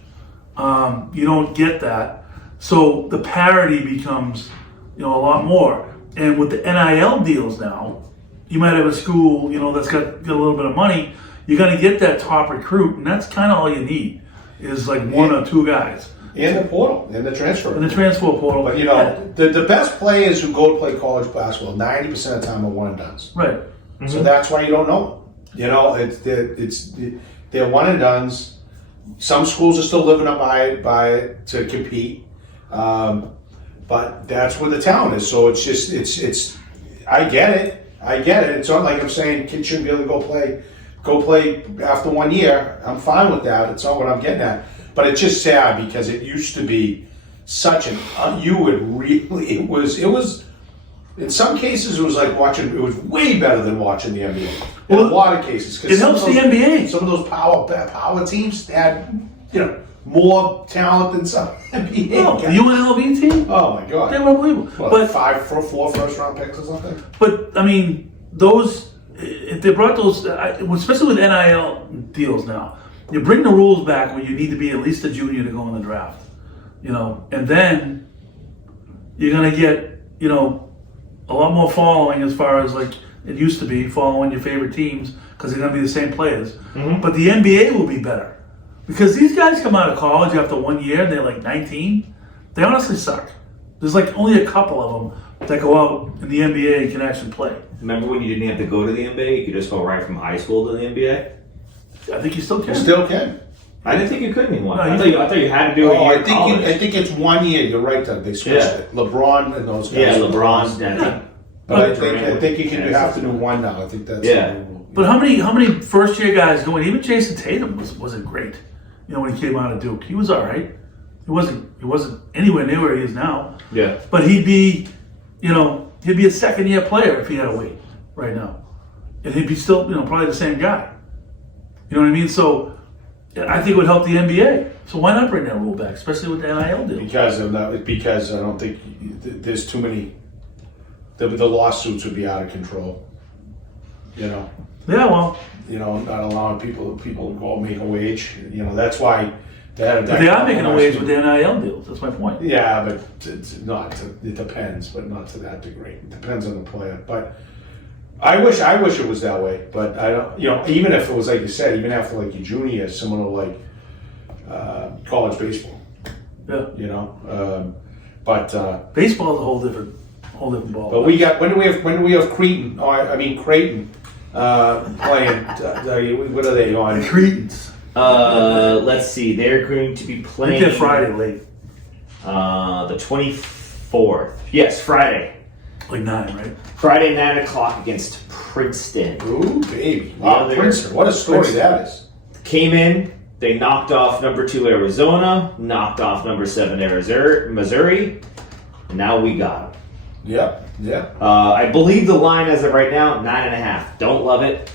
you don't get that. So the parity becomes, a lot more. And with the NIL deals now, you might have a school, that's got a little bit of money. You're going to get that top recruit, and that's kind of all you need is like one or two guys. And the portal, and the transfer. And the transfer portal. But, the best players who go to play college basketball, 90% of the time are one and dones. Right. Mm-hmm. So that's why you don't know them. They're one and dones. Some schools are still living up by it to compete, but that's where the talent is. So it's just I get it. It's not like I'm saying kids shouldn't be able to go play after 1 year. I'm fine with that. It's not what I'm getting at. But it's just sad because it used to be such an it was. In some cases, it was like watching. It was way better than watching the NBA. In a lot of cases, it helps the NBA. Some of those power teams had, more talent than some NBA. Oh, guys. the UNLV team? Oh my God, they were unbelievable. What, but 4 first-round picks or something. But I mean, those if they brought those, especially with NIL deals now, you bring the rules back where you need to be at least a junior to go in the draft, and then you're gonna get, a lot more following as far as like it used to be, following your favorite teams because they're going to be the same players. Mm-hmm. But the NBA will be better because these guys come out of college after 1 year and they're like 19. They honestly suck. There's like only a couple of them that go out in the NBA and can actually play. Remember when you didn't have to go to the NBA? You could just go right from high school to the NBA? I think you still can. You still can. I didn't think you could anymore. No, I thought you had to do it. I think it's 1 year. You're right, Doug. They switched it. LeBron and those guys. Yeah, LeBron. Yeah. But I think you have to do one now. I think that's the rule. But how many first year guys going? Even Jason Tatum wasn't great. When he came out of Duke, he was all right. He wasn't anywhere near where he is now. Yeah. But he'd be a second year player if he had to wait right now, and he'd be still probably the same guy. You know what I mean? So I think it would help the NBA. So why not bring that rule back, especially with the NIL deal? Because I don't think there's too many. The lawsuits would be out of control. Yeah, well. Not allowing people to go make a wage. That's why they had. But they are making a wage with the NIL deals. That's my point. Yeah, but it's not. It depends, but not to that degree. It depends on the player. But I wish it was that way. But I don't. Even if it was like you said, even after like your junior year, similar to like college baseball. Yeah. But baseball is a whole different ball. But when do we have Creighton? Creighton playing. What are they on? The Cretans. Let's see. They're going to be playing. I think Friday late. The 24th. Yes, Friday. Like 9, right? Friday, 9 o'clock against Princeton. Ooh, baby! Wow, Princeton. What a story that is. Came in. They knocked off number 2 Arizona. Knocked off number 7 Missouri. And now we got them. Yeah. I believe the line as of right now, 9.5. Don't love it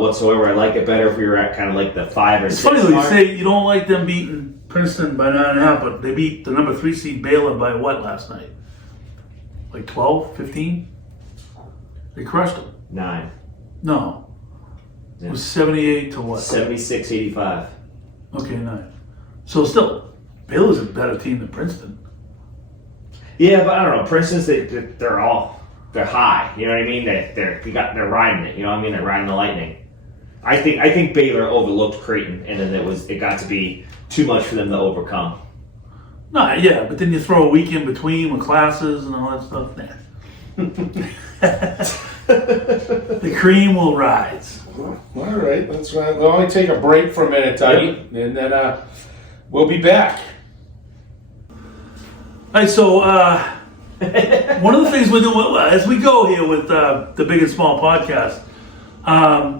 whatsoever. I like it better if we were at kind of like the 5 or 6. It's funny though, you say you don't like them beating Princeton by 9.5, but they beat the number 3 seed Baylor by what last night? Like 12, 15? They crushed them. 9. No. It was 78 to what? 76-85. Okay, 9. So still, Baylor's a better team than Princeton. Yeah, but I don't know. Princeton's they're high. You know what I mean? They're riding it. You know what I mean? They're riding the lightning. I think Baylor overlooked Creighton, and then it got to be too much for them to overcome. No, yeah, but then you throw a week in between with classes and all that stuff. The cream will rise. All right, that's right. We'll only take a break for a minute, Dougie, and then We'll be back. All right, so one of the things we do as we go here with the Big and Small podcast,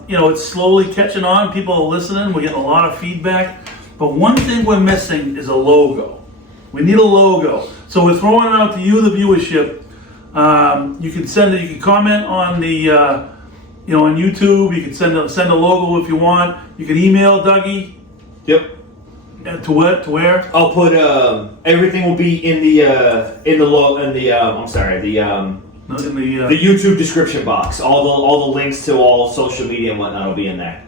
it's slowly catching on. People are listening. We're getting a lot of feedback. But one thing we're missing is a logo. We need a logo. So we're throwing it out to you, the viewership. You can send it. You can comment on the, on YouTube. You can send a logo if you want. You can email Dougie. Yep. To what? To where? I'll put everything will be in the the YouTube description box. All the links to all social media and whatnot will be in there.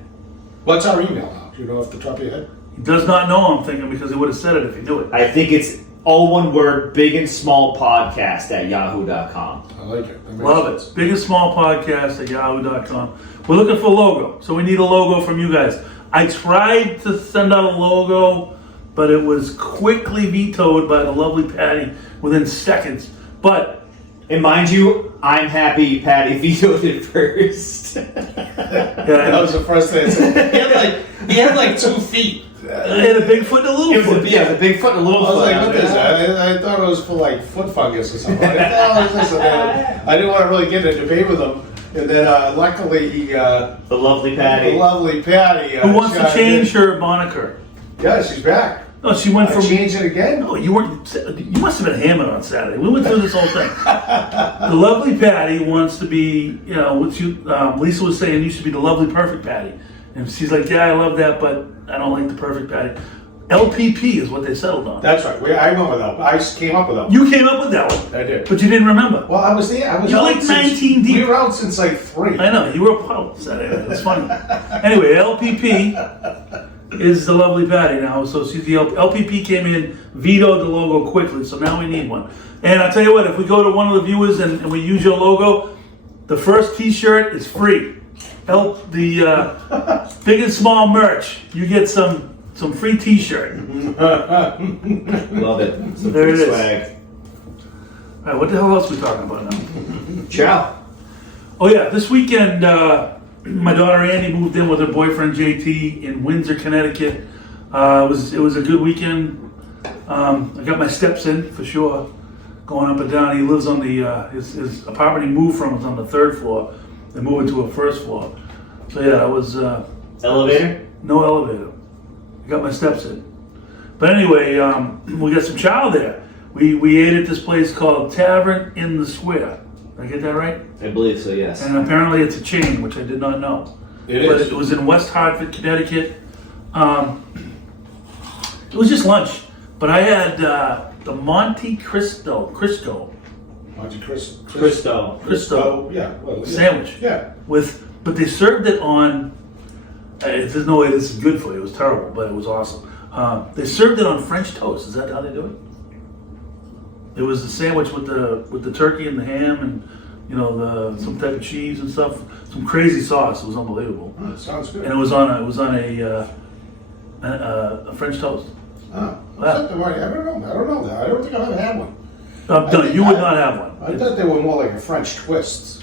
What's our email now? Do you know off the top of your head? He does not know, I'm thinking, because he would have said it if he knew it. I think it's all one word, big and small podcast at yahoo.com. I like it. That makes Love sense. it. Big and Small Podcast at yahoo.com. We're looking for a logo, so we need a logo from you guys. I tried to send out a logo, but it was quickly vetoed by the lovely Patty within seconds. But And mind you, I'm happy Patty vetoed it first. That was the first thing I said. He had like 2 feet. I had a big foot and a little foot. The big foot and a little I was foot. like, what is that? I thought it was for like foot fungus or something. I didn't want to really get in a debate with him. And then luckily The lovely Patty. the lovely Patty. Who wants to change her moniker? Yeah, she's back. No, she went from. Change it again? No, you weren't. You must have been hammered on Saturday. We went through this whole thing. The lovely Patty wants to be, what you, Lisa was saying, you should be the lovely perfect Patty. And she's like, yeah, I love that, but I don't like the perfect Patty. LPP is what they settled on. That's right. I remember that. I came up with that. You came up with that one. I did. But you didn't remember. Well, I was there. I was You're out like since, 19 deep. We were out since like 3. I know, you were a puddle Saturday. It's funny. Anyway, LPP is the lovely Patty now. So she's the LPP came in, vetoed the logo quickly, so now we need one. And I'll tell you what, if we go to one of the viewers and we use your logo, the first t-shirt is free. The Big and Small merch, you get some free t-shirt. Love it. Some There it free is. swag. All right, what the hell else are we talking about now? Ciao. Oh yeah, this weekend, my daughter Annie moved in with her boyfriend JT in Windsor, Connecticut. It was a good weekend. I got my steps in for sure, going up and down. He lives on the his apartment he moved from was on the 3rd floor. They moved into a 1st floor. So yeah, it was Elevator? no elevator. I got my steps in. But anyway, we got some chow there. We ate at this place called Tavern in the Square. Did I get that right? I believe so, yes. And apparently it's a chain, which I did not know. It But is. it was in West Hartford, Connecticut. It was just lunch. But I had the Monte Cristo Monte Cristo. Cristo Yeah. Well, yeah. sandwich. Yeah. But they served it on, there's no way this is good for you. It was terrible, but it was awesome. They served it on French toast. Is that how they do it? It was a sandwich with the turkey and the ham and some type of cheese and stuff. Some crazy sauce. It was unbelievable. Oh, that sounds good. And it was on a French toast. Oh, Wow. something right. I don't know that. I don't think I've ever had one. No, think you would I- not have one. I thought they were more like a French twist.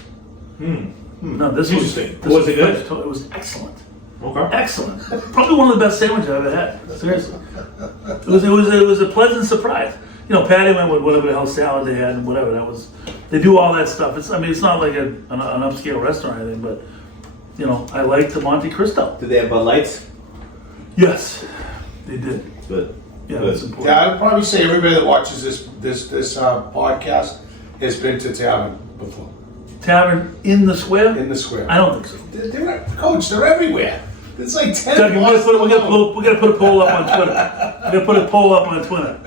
No, this was Interesting. this Was it good? French toast. It was excellent. Okay. Excellent. Probably one of the best sandwiches I've ever had. Seriously. It was a pleasant surprise. Patty went with whatever the hell salad they had and whatever that was. They do all that stuff. It's not like an upscale restaurant or anything, but I like the Monte Cristo. Did they have Bud Lights? Yes, they did. Good. Yeah, Good. that's important. Yeah, I'd probably say everybody that watches this podcast has been to Tavern before. Tavern in the Square? In the Square. I don't think so. Coach, they're everywhere. It's like 10 Doug, we're blocks gonna put a poll up on Twitter. We're gonna put a poll up on Twitter.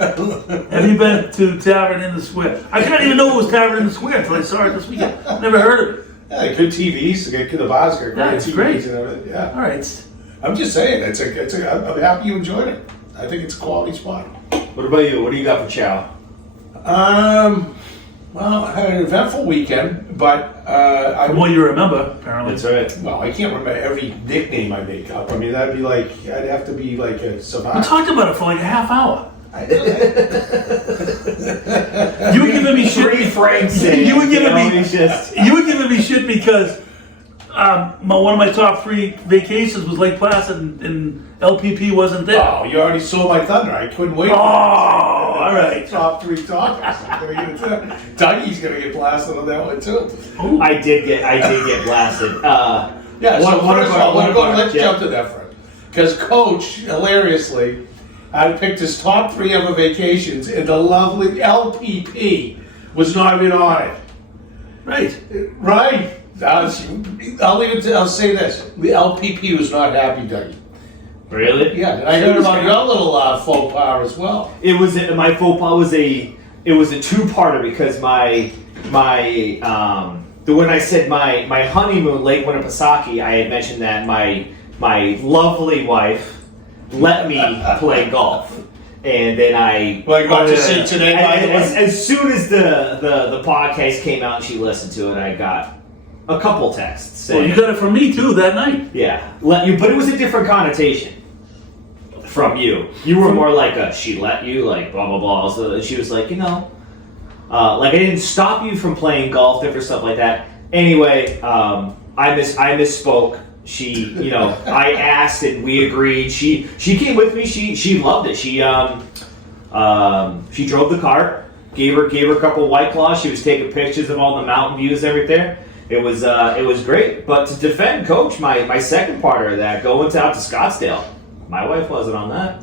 Have you been to Tavern in the Square? I didn't even know it was Tavern in the Square until I saw it this weekend. Never heard of it. Yeah, good TVs. The bars got great Yeah, it's TVs great. and everything. Yeah. All right. I'm just saying, I'm happy you enjoyed it. I think it's a quality spot. What about you? What do you got for Chow? Well, I had an eventful weekend, but From what you remember, apparently. That's right. well, I can't remember every nickname I make up. I mean, I'd have to be like a We savant. talked about it for like a half hour. I You were giving me shit. Franks. You were giving me. Just... You were giving me shit because One of my top 3 vacations was Lake Placid, and LPP wasn't there. Oh, you already stole my thunder. I couldn't wait. All right. Top 3 topics. Dougie's gonna get blasted on that one too. I did get blasted. Yeah. One So of first of our- all, let's jump to that first. Because Coach hilariously had picked his top 3 ever vacations, and the lovely LPP was not even on it. Right. Right. I'll say this: the LPP was not happy, Dougie. Really? Yeah, and I heard about your little faux pas as well. It was my faux pas was a 2-parter because when I said my honeymoon Lake Winnipesaukee, I had mentioned that my lovely wife let me play golf. And then I got to see today. As soon as the podcast came out and she listened to it, I got a couple texts saying, Well, you got it from me too that night. yeah, let you, but it was a different connotation from you. You were more like she let you, like blah blah blah. So she was like, like I didn't stop you from playing golf, different stuff like that. Anyway, I misspoke. She, I asked and we agreed. She came with me. She loved it. She drove the cart. Gave her a couple of White Claws. She was taking pictures of all the mountain views and everything. It was great. But to defend Coach, my second part of that, going out to Scottsdale, my wife wasn't on that.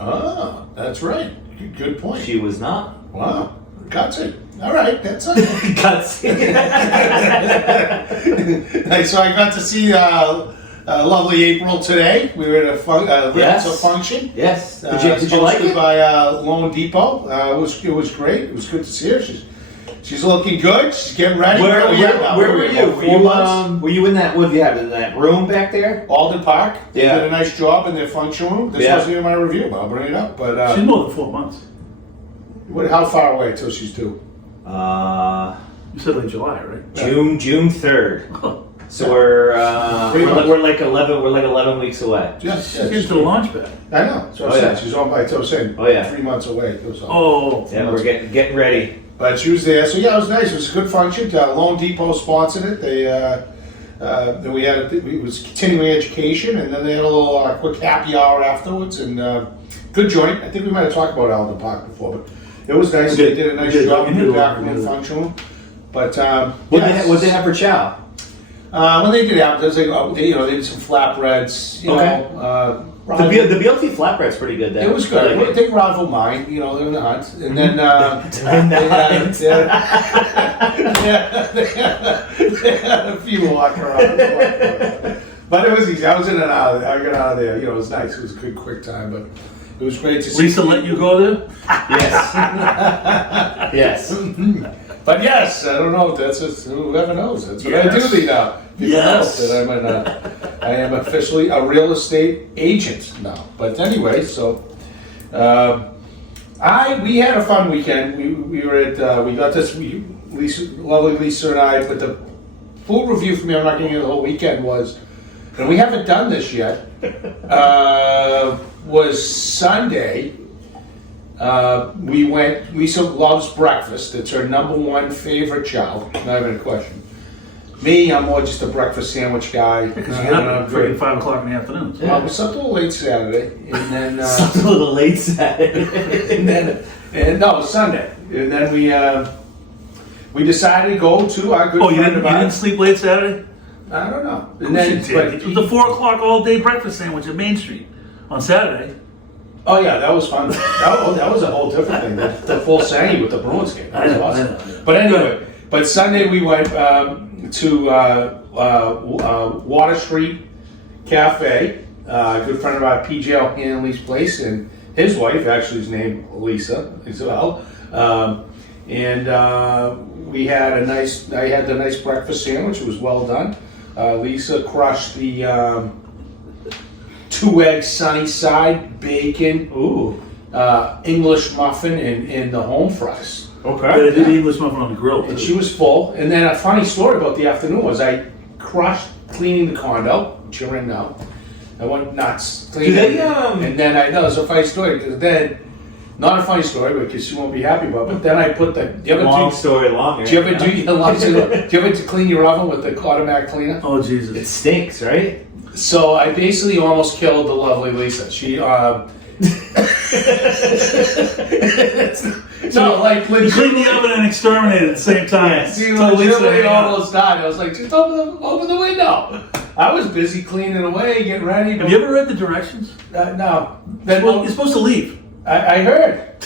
Ah, that's right. Good point. She was not. Wow. Gutsy. All right, that's it. Gutsy. So I got to see lovely April today. We were at a function. Yes. Did you like it? By Loan Depot. It was great. It was good to see her. She's looking good. She's getting ready. Where were you? Months. Were you in that? What do you have in that room back there? Alden Park. They Yeah. did a nice job in their function room. This wasn't in my review, but I'll bring it up. But She's more than 4 months. how far away till she's due? You said like July, right? June 3rd. So we're like 11 weeks away. Yes. She's getting to the launch pad. I know. That's what I said. She's on by saying 3 months away. Oh. Yeah, we're getting ready. But she was there, so yeah, it was nice. It was a good function. Loan Depot sponsored it. They then it was continuing education, and then they had a little quick happy hour afterwards. And good joint. I think we might have talked about Alden Park before, but it was nice. They did a nice job in the back room function. But what they have for chow? When they did it, they did some flatbreads. The BLT flatbread's pretty good. Then It was good. Like They rivaled mine, they're in the hunt. And then they had a few walk around. But it was easy. I was in and out. I got out of there. It was nice. It was a good, quick time, but it was great to see. Lisa let you go there? Yes. Yes. But yes, I don't know. Whoever knows. That's what I do now. People know that I am officially a real estate agent now. But anyway, so we had a fun weekend. We were at we got this. Lovely Lisa and I. But the full review for me, I'm not going to get the whole weekend was, and we haven't done this yet. Was Sunday. Lisa loves breakfast. It's her number one favorite chow. Not even a question. Me, I'm more just a breakfast sandwich guy. Because you got up freaking 5 o'clock in the afternoon. We slept a little late Saturday, and then Slept a little late Saturday. and no, it was Sunday, and then we decided to go to our good Oh, you friend didn't sleep late Saturday? I don't know. Of course you did. It was a 4 o'clock all day breakfast sandwich at Main Street on Saturday. Oh yeah, that was fun. that was a whole different thing. The full Sangy with the Bruins game. That was awesome. But anyway, Sunday we went to Water Street Cafe. A good friend of ours, PJ O'Hanley's place, and his wife actually is named Lisa as well. And we had I had the nice breakfast sandwich. It was well done. Lisa crushed the 2-egg sunny side bacon, English muffin, and the home fries. Okay. They did the English muffin on the grill. And she was full. And then a funny story about the afternoon was I crushed cleaning the condo, which you're in now. I went nuts cleaning. And then it was a funny story because then Not a funny story because she won't be happy about it. But then I put Long story longer. do you ever clean your oven with the automatic cleaner? Oh, Jesus. It stinks, right? So I basically almost killed the lovely Lisa. She no, like You clean the oven and exterminate at the same time. she So Lisa, legitimately yeah. almost died. I was like, just open the window. I was busy cleaning away, getting ready. Have you ever read the directions? No. Then You're supposed to leave. I heard.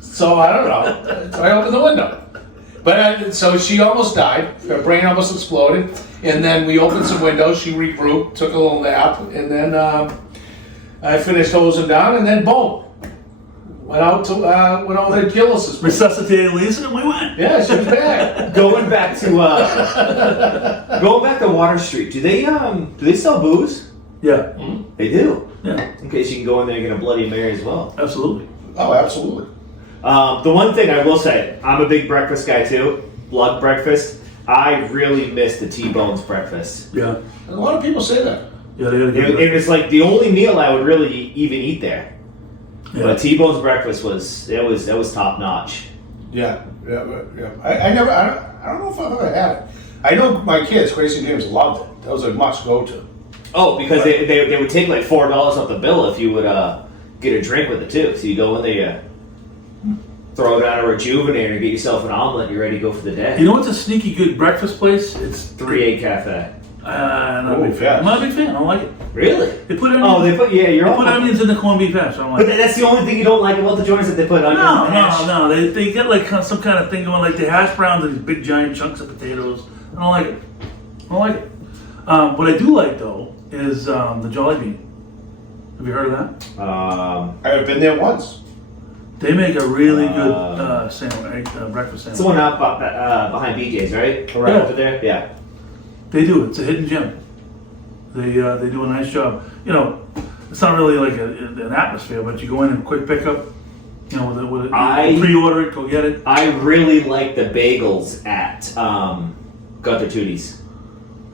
So I don't know. So I opened the window. But so she almost died. Her brain almost exploded. And then we opened some windows. She regrouped, took a little nap, and then I finished hosing down. And then boom, went over to Gillis's. Resuscitated Lisa and we went. Yeah, she was back. Going back to Water Street. Do they sell booze? Yeah. They do. Yeah. In case you can go in there and get a Bloody Mary as well. Absolutely. Oh, absolutely. The one thing I will say, I'm a big breakfast guy too. Blood breakfast. I really miss the T-Bones breakfast. Yeah. A lot of people say that. Yeah, they gotta get It was like the only meal I would really even eat there. Yeah. But T-Bones breakfast was top notch. Yeah. I don't know if I've ever had it. I know my kids, Gracie and James, loved it. That was a must go to. Oh, because they would take like $4 off the bill if you would get a drink with it too. So you go in there, throw down a rejuvenator, get yourself an omelet, you're ready to go for the day. You know what's a sneaky good breakfast place? It's 3-8 Cafe. not a big fan. I'm not a big fan. I don't like it. Really? They put onions. You're They all put onions in the corned beef hash. I don't like But it. that's the only thing you don't like about the joints that they put onions in the hash. No. They get like some kind of thing going, like the hash browns and these big giant chunks of potatoes. I don't like it. What I do like though is the Jolly Bean. Have you heard of that? I've been there once. They make a really good sandwich, breakfast It's sandwich. the one out behind BJ's, right? Correct. Over there? Yeah. They do. It's a hidden gem. They do a nice job. You know, it's not really like an atmosphere, but you go in and quick pickup. You know, with it, pre-order it, go get it. I really like the bagels at Gunther Tootie's.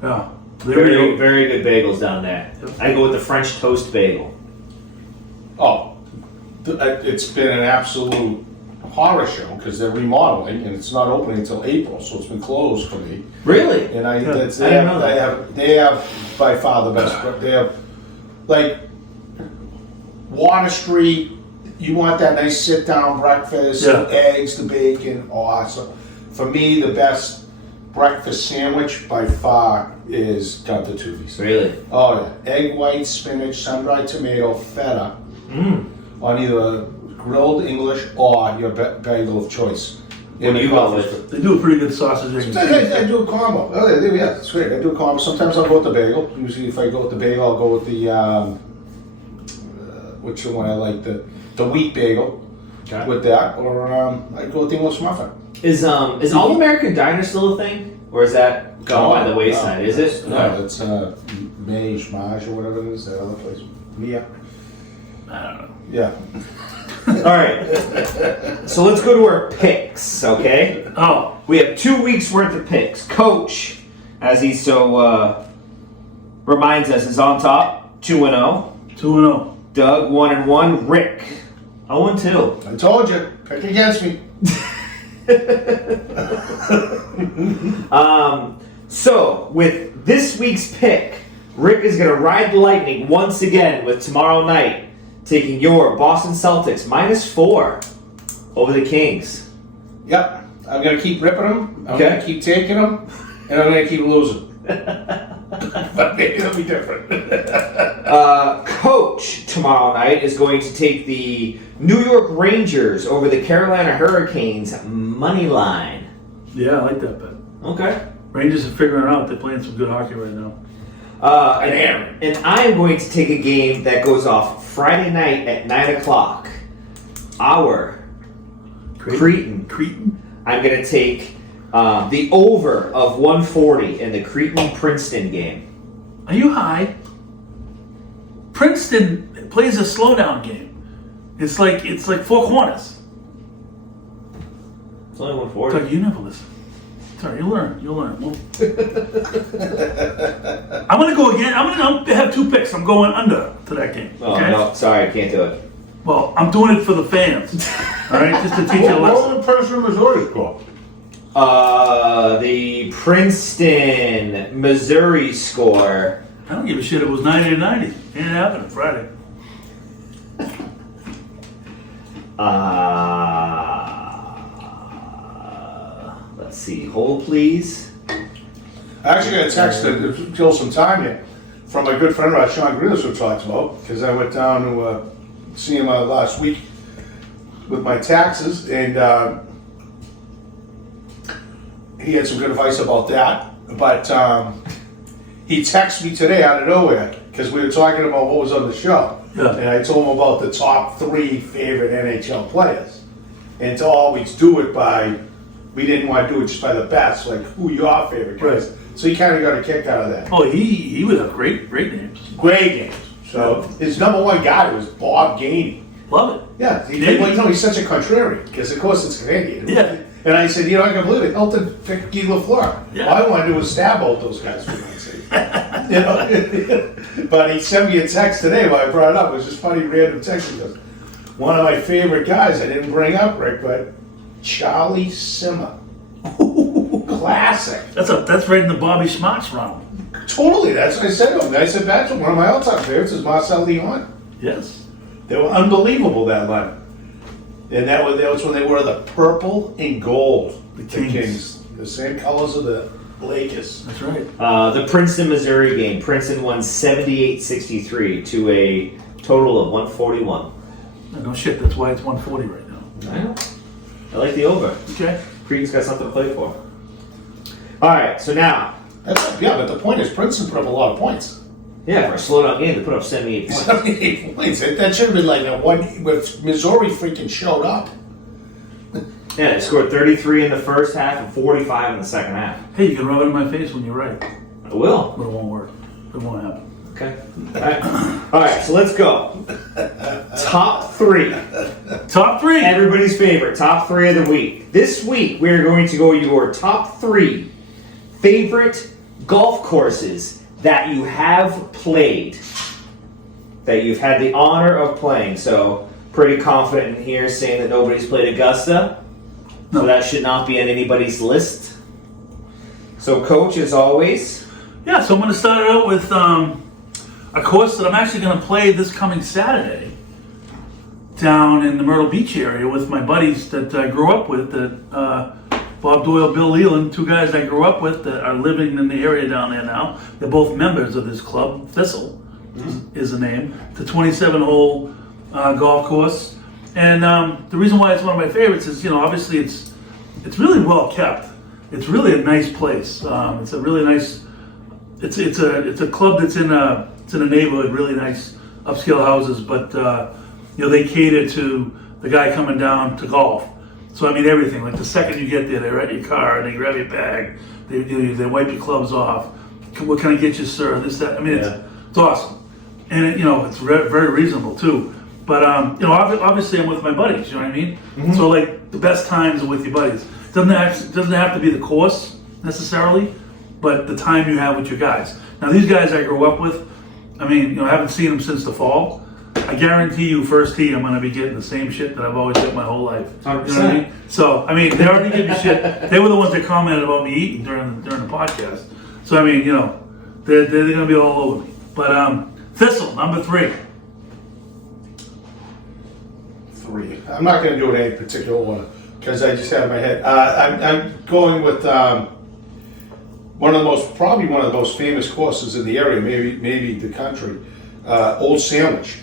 Yeah. Very, very good bagels down there. Yep. I go with the French toast bagel. Oh, it's been an absolute horror show because they're remodeling and it's not opening until April, so it's been closed for me. Really? And I didn't know that. They have by far the best. They have like Water Street. You want that nice sit down breakfast, Yeah. the eggs, the bacon. Awesome. For me, the best breakfast sandwich by far is Gunther Tootie's. Really? Oh yeah, egg white, spinach, sun-dried tomato, feta on either grilled English or your bagel of choice. What do you go with? They do a pretty good sausage. egg and Sometimes I cheese. do a combo. Oh yeah, it's great. I do a combo. Sometimes I'll go with the bagel. Usually, if I go with the bagel, I'll go with the which one I like, the wheat bagel with that, or I go with the English muffin. Is All American Diner still a thing? Or is that gone by the wayside? Is it? No, it's Maj or whatever it is, that other place. Yeah. I don't know. Yeah. All right. So let's go to our picks, okay? Oh, We have 2 weeks worth of picks. Coach, as he so reminds us, is on top, 2-0. 2-0. Doug, 1-1. Rick, 0-2. I told you, pick against me. So, with this week's pick, Rick is going to ride the lightning once again with tomorrow night, taking your Boston Celtics -4 over the Kings. Yep. I'm going to keep ripping them. I'm Okay. going to keep taking them. And I'm going to keep losing. But maybe it'll be different. Coach, tomorrow night, is going to take the New York Rangers over the Carolina Hurricanes money line. Yeah, I like that bet. Okay. Rangers are figuring it out. They're playing some good hockey right now. And I am going to take a game that goes off Friday night at 9 o'clock. Our Cretan. I'm going to take the over of 140 in the Cretan-Princeton game. Are you high? Princeton plays a slowdown game. It's like 4 corners. It's only It's 140. like you never listen. Sorry, you'll learn. Well, I'm gonna go again. I'm gonna have 2 picks. I'm going under to that game. Oh, Okay. no. Sorry, I can't do it. Well, I'm doing it for the fans. All right, just to teach you a What lesson. will the Princeton, Missouri score? The Princeton, Missouri score. I don't give a shit. It was 90-90. It didn't happen on Friday. Let's see. Hold, please. I actually got a text to kill some time here from a good friend of ours, Sean Grillis, who talks about, because I went down to see him last week with my taxes, and he had some good advice about that. But he texted me today out of nowhere because we were talking about what was on the show. Yeah. And I told him about the top 3 favorite NHL players. And to always do it by, we didn't want to do it just by the best, like who your favorite guys. Right. So he kind of got a kick out of that. Oh, he was a great names. Great games. So his number 1 guy was Bob Gainey. Love it. Yeah, he's such a contrarian because of course it's Canadian. Yeah. And I said, I can believe it. Hilton picked Guy Lafleur. Yeah. All I want to do is stab both those guys for God's sake. But he sent me a text today while I brought it up. It was just funny random text. He goes, one of my favorite guys I didn't bring up, Rick, but Charlie Simmer. Classic. That's right in the Bobby Schmartz realm. Totally. That's what I said to him. I said back to him, one of my all-time favorites is Marcel Leon. Yes. They were unbelievable that line. And that was when they wore the purple and gold. The Kings. The same colors of the Lakers. That's right. The Princeton, Missouri game. Princeton won 78-63 to a total of 141. No shit. That's why it's 140 right now. I know. I like the over. Okay. Creed's got something to play for. All right, so now. Yeah, but the point is Princeton put up a lot of points. Yeah, for a slowdown game, they put up 78 points. 78 points. That should have been like a one with Missouri freaking showed up. Yeah, they scored 33 in the first half and 45 in the second half. Hey, you can rub it in my face when you're right, I will. but it won't work. It won't happen. Okay. All right, so let's go. Top 3. Top 3. Everybody's favorite. Top 3 of the week. This week, we're going to go your top 3 favorite golf courses that you have played, that you've had the honor of playing. So, pretty confident in here saying that nobody's played Augusta. No. So that should not be on anybody's list. So, Coach, as always. Yeah, so I'm going to start it out with a course that I'm actually going to play this coming Saturday down in the Myrtle Beach area with my buddies that I grew up with, that Bob Doyle, Bill Leland, 2 guys I grew up with that are living in the area down there now. They're both members of this club. Thistle is the name. It's a 27-hole golf course. And the reason why it's one of my favorites is, obviously it's really well kept. It's really a nice place. It's a really nice. It's a club that's in a neighborhood, really nice upscale houses, but they cater to the guy coming down to golf. So I mean everything. Like the second you get there, they're at your car, they grab your bag, they wipe your clubs off. What can I get you, sir? This, that. I mean, it's awesome, and it's very reasonable too. But obviously I'm with my buddies. You know what I mean? Mm-hmm. So like the best times are with your buddies. Doesn't have to be the course necessarily, but the time you have with your guys. Now these guys I grew up with, I mean, I haven't seen them since the fall. I guarantee you, first tee, I'm going to be getting the same shit that I've always got my whole life. 100%. You know what I mean? So, I mean, they already give me shit. They were the ones that commented about me eating during the podcast. So, I mean, they're going to be all over me. But Thistle, number 3. 3. I'm not going to do it in any particular order because I just had it in my head. I'm going with probably one of the most famous courses in the area, maybe the country. Old Sandwich.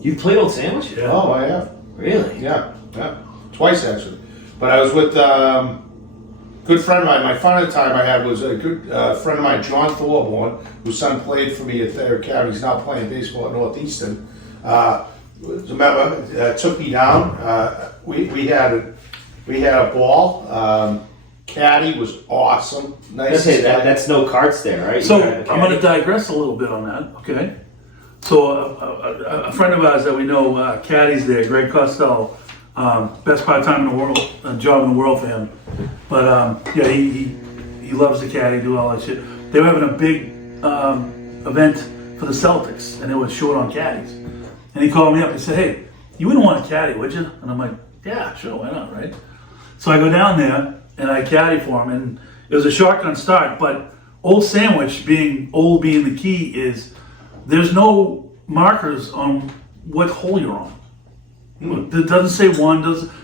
You've played Old Sandwich? Yeah. Oh, I have. Really? Yeah. Twice actually. But I was with good friend of mine. My final time I had was a good friend of mine, John Thorborn, whose son played for me at Thayer Academy. He's now playing baseball at Northeastern. Was a member, took me down. We had a ball. Caddy was awesome. Nice. That's no carts there, right? So I'm going to digress a little bit on that, okay? So a friend of ours that we know, caddies there, Greg Costello, best part-time in the world, job in the world for him. But he loves the caddy, do all that shit. They were having a big event for the Celtics, and they were short on caddies. And he called me up and said, hey, you wouldn't want a caddy, would you? And I'm like, yeah, sure, why not, right? So I go down there and I caddy for him, and it was a shotgun start. But Old Sandwich being the key is there's no markers on what hole you're on. It doesn't say one.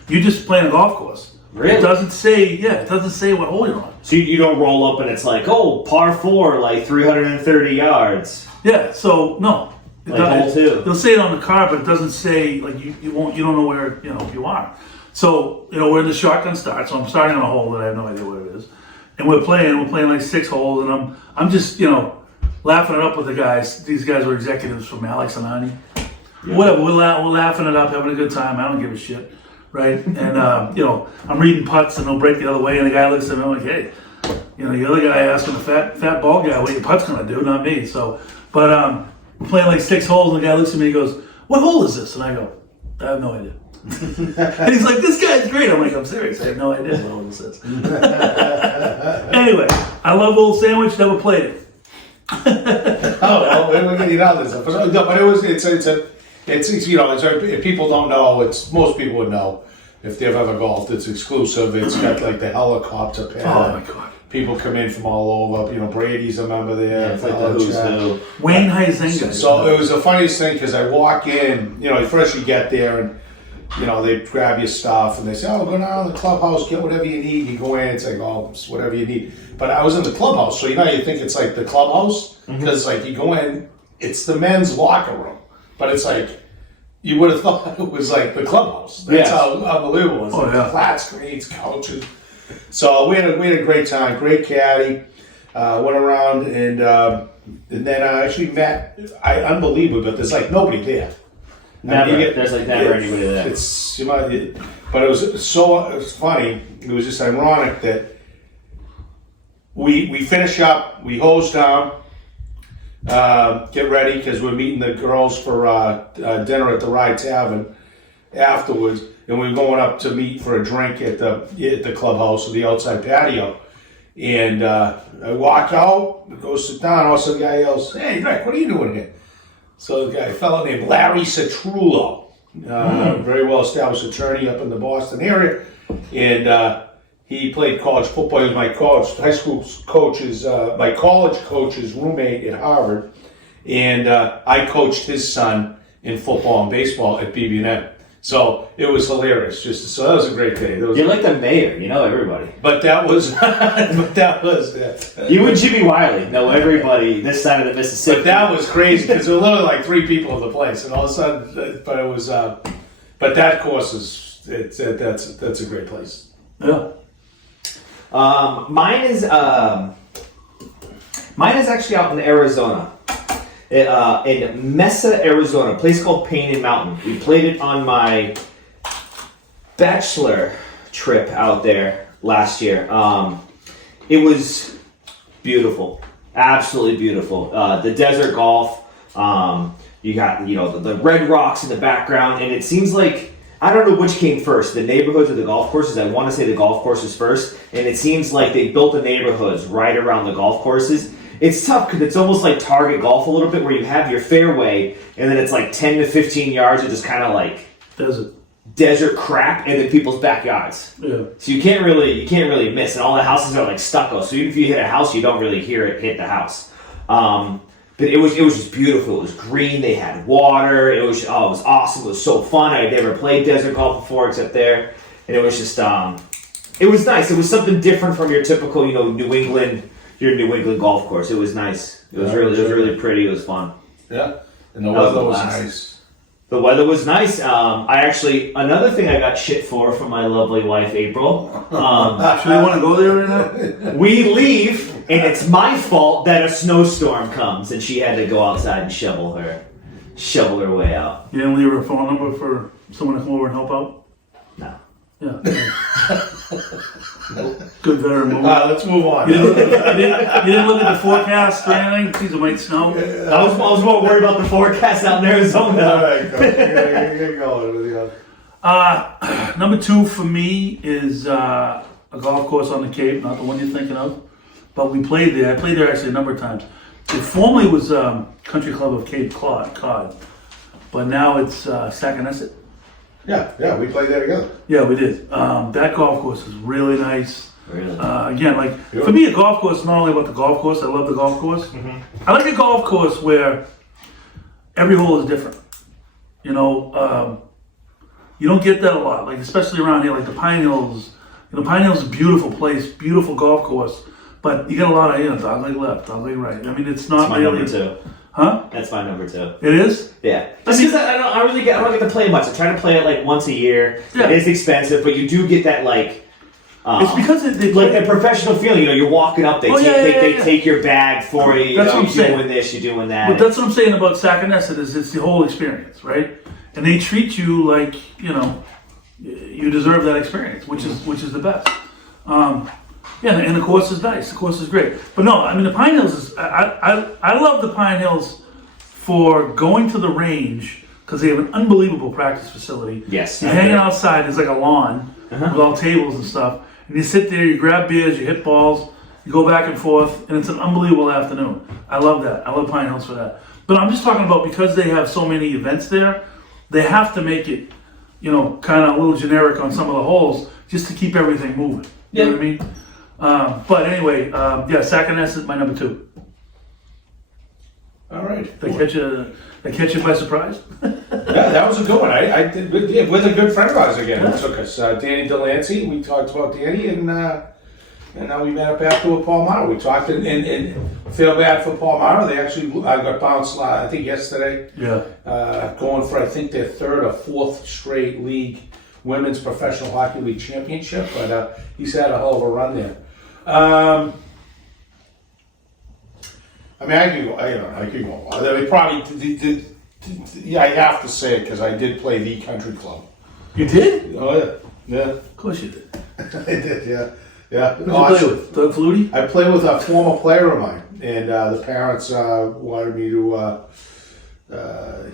You just play a golf course. Really? It doesn't say what hole you're on. So you don't roll up and it's like, oh, par 4, like 330 yards. Yeah. So no. Like hole 2. They'll say it on the card, but it doesn't say like you don't know where you are. So we're in the shotgun start. So I'm starting on a hole that I have no idea what it is, and we're playing like 6 holes, and I'm just laughing it up with the guys. These guys were executives from Alex and Ani. Yeah. Whatever, we're laughing it up, having a good time. I don't give a shit, right? And I'm reading putts, and they'll break the other way, and the guy looks at me, I'm like, hey, the other guy asking the fat bald guy what your putt's gonna do, not me. So, but we're playing like 6 holes, and the guy looks at me, and he goes, what hole is this? And I go, I have no idea. And he's like, this guy's great. I'm like, I'm serious. I have no idea what hole this is. Anyway, I love Old Sandwich. Never played it. We're getting out of this. But if people don't know, most people would know if they've ever golfed. It's exclusive. It's got like the helicopter pad. Oh my god. People come in from all over. Brady's a member there. Yeah, it's like the who's who. Wayne Huizenga. So it was the funniest thing because I walk in. First you get there and they grab your stuff and they say, go down to the clubhouse, get whatever you need. You go in, it's like, it's whatever you need. But I was in the clubhouse, so you think it's like the clubhouse because like you go in, it's the men's locker room, but it's like you would have thought it was like the clubhouse. That's how unbelievable. It's flat screens, couches. So we had a great time, great caddy. Went around and then I actually met. Unbelievable, but there's like nobody there. There's like never anybody there. But it was funny. It was just ironic that we finish up, we hose down, get ready because we're meeting the girls for dinner at the Rye Tavern afterwards, and we're going up to meet for a drink at the clubhouse or the outside patio. And I walk out, go sit down. Also, the guy yells, "Hey, Rick, what are you doing here?" So a fellow named Larry Citrullo, very well established attorney up in the Boston area, and he played college football. He was my high school coach's, my college coach's roommate at Harvard, and I coached his son in football and baseball at BB&M. So it was hilarious. So that was a great day. You're like the mayor, everybody. But that was, You and Jimmy Wiley know everybody this side of the Mississippi. But that was crazy because there were literally like 3 people in the place, and all of a sudden, but it was, but that course that's a great place. Yeah. Mine is actually out in Arizona. In Mesa, Arizona, a place called Painted Mountain. We played it on my bachelor trip out there last year. It was beautiful, absolutely beautiful. The desert golf. You got the red rocks in the background, and it seems like I don't know which came first, the neighborhoods or the golf courses. I want to say the golf courses first, and it seems like they built the neighborhoods right around the golf courses. It's tough because it's almost like target golf a little bit where you have your fairway and then it's like 10 to 15 yards of just kind of like desert crap and then people's backyards. Yeah. So you can't really miss, and all the houses are like stucco. So even if you hit a house, you don't really hear it hit the house. But it was just beautiful. It was green. They had water. It was awesome. It was so fun. I had never played desert golf before except there, and it was just it was nice. It was something different from your typical New England golf course. It was nice. It was really pretty. It was fun. Yeah, and the weather was nice. The weather was nice. Another thing I got shit for from my lovely wife April. Should we want to go there right now? We leave, and it's my fault that a snowstorm comes, and she had to go outside and shovel her way out. You didn't leave her phone number for someone to come over and help out? No. Yeah. Good veteran move. Let's move on. You didn't look at the forecast or anything? Jeez, it might snow. I was more worried about the forecast out in Arizona. All right, go. Number 2 for me is a golf course on the Cape, not the one you're thinking of, but we played there. I played there actually a number of times. It formerly was Country Club of Cape Cod, but now it's Saconesset. Yeah, we played there together. Yeah, we did. That golf course is really nice. Really? Again, like for me, a golf course is not only about the golf course. I love the golf course. I like a golf course where every hole is different. You know, you don't get that a lot. Like especially around here, like the Pine Hills. You know, Pine Hills is a beautiful place, beautiful golf course, but you get a lot of dog leg left, dog leg right. I mean, it's not That's my really. number 2. Huh? That's my number 2. It is. Yeah, just because I don't get to play much. I try to play it like once a year. Yeah. It's expensive, but you do get that like. It's because they like that professional feeling. You know, you're walking up, they take your bag for you. You That's know, what I'm you're saying. doing this, you're doing that. But that's what I'm saying about Sacanesset is it's the whole experience, right? And they treat you like you deserve that experience, which is the best. And the course is nice. The course is great. But no, I mean the Pine Hills is. I love the Pine Hills for going to the range because they have an unbelievable practice facility. Yes, You're hanging outside. There's like a lawn with all tables and stuff. And you sit there, you grab beers, you hit balls, you go back and forth, and it's an unbelievable afternoon. I love that. I love Pine Hills for that. But I'm just talking about because they have so many events there, they have to make it, kind of a little generic on some of the holes just to keep everything moving. You know what I mean? But anyway, Sacanesset is my number 2. All right. They catch you by surprise. Yeah, that was a good one. I did with a good friend of ours again. Who took us, Danny Delancey. We talked about Danny, and now we met up after with Paul Mara. We talked and feel bad for Paul Mara. They actually got bounced. I think yesterday. Yeah. Going for I think their 3rd or 4th straight league women's professional hockey league championship. But he's had a hell of a run there. I mean, I could go. I mean, probably. Yeah, I have to say it because I did play the country club. You did? Oh yeah. Of course you did. I did. Yeah. Who did you play with? Doug Flutie? I played with a former player of mine, and the parents wanted me to.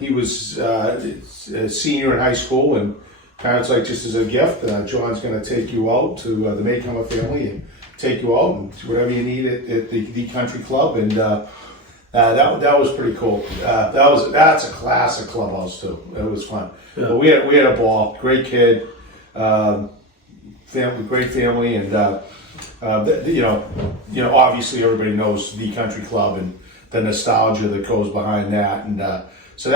He was a senior in high school, and parents like just as a gift, John's going to take you out to the Maycomer family and take you out and whatever you need at the country club, and that was pretty cool. That's a classic clubhouse too. It was fun. Yeah. But we had a ball. Great kid, great family, and obviously everybody knows the country club and the nostalgia that goes behind that, and so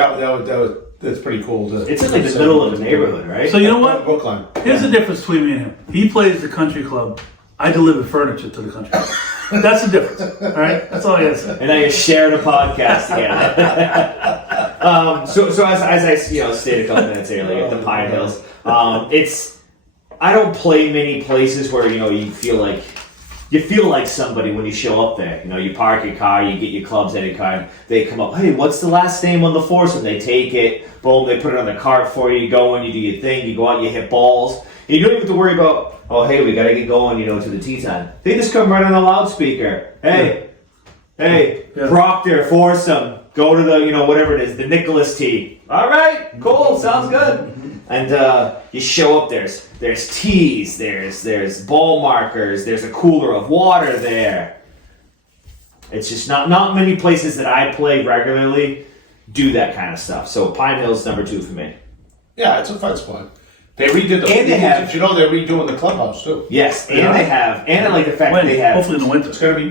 that's pretty cool. It's in like the middle of the neighborhood, right? So you know what? Brookline. Here's the difference between me and him. He plays the country club. I deliver furniture to the country club. That's the difference. All right, that's all I gotta say. And now you're sharing a podcast together. So as I stated a couple minutes earlier, the Pine Hills. I don't play many places where you feel like somebody when you show up there. You park your car, you get your clubs at your car, and they come up. Hey, what's the last name on the foursome? They take it, boom, they put it on the cart for you. You go in, you do your thing, you go out, you hit balls. You don't even have to worry about, oh, hey, we gotta get going, to the tee time. They just come right on the loudspeaker. Hey, Proctor, foursome, go to the, whatever it is, the Nicholas tee. All right, cool, sounds good. And you show up, there's tees, there's ball markers, there's a cooler of water there. It's just not many places that I play regularly do that kind of stuff. So Pine Hills number 2 for me. Yeah, it's a fun spot. They redid the. And they have. they're redoing the clubhouse too. Yes, and they have. And I like the fact that they have. Hopefully in the winter. It's going to be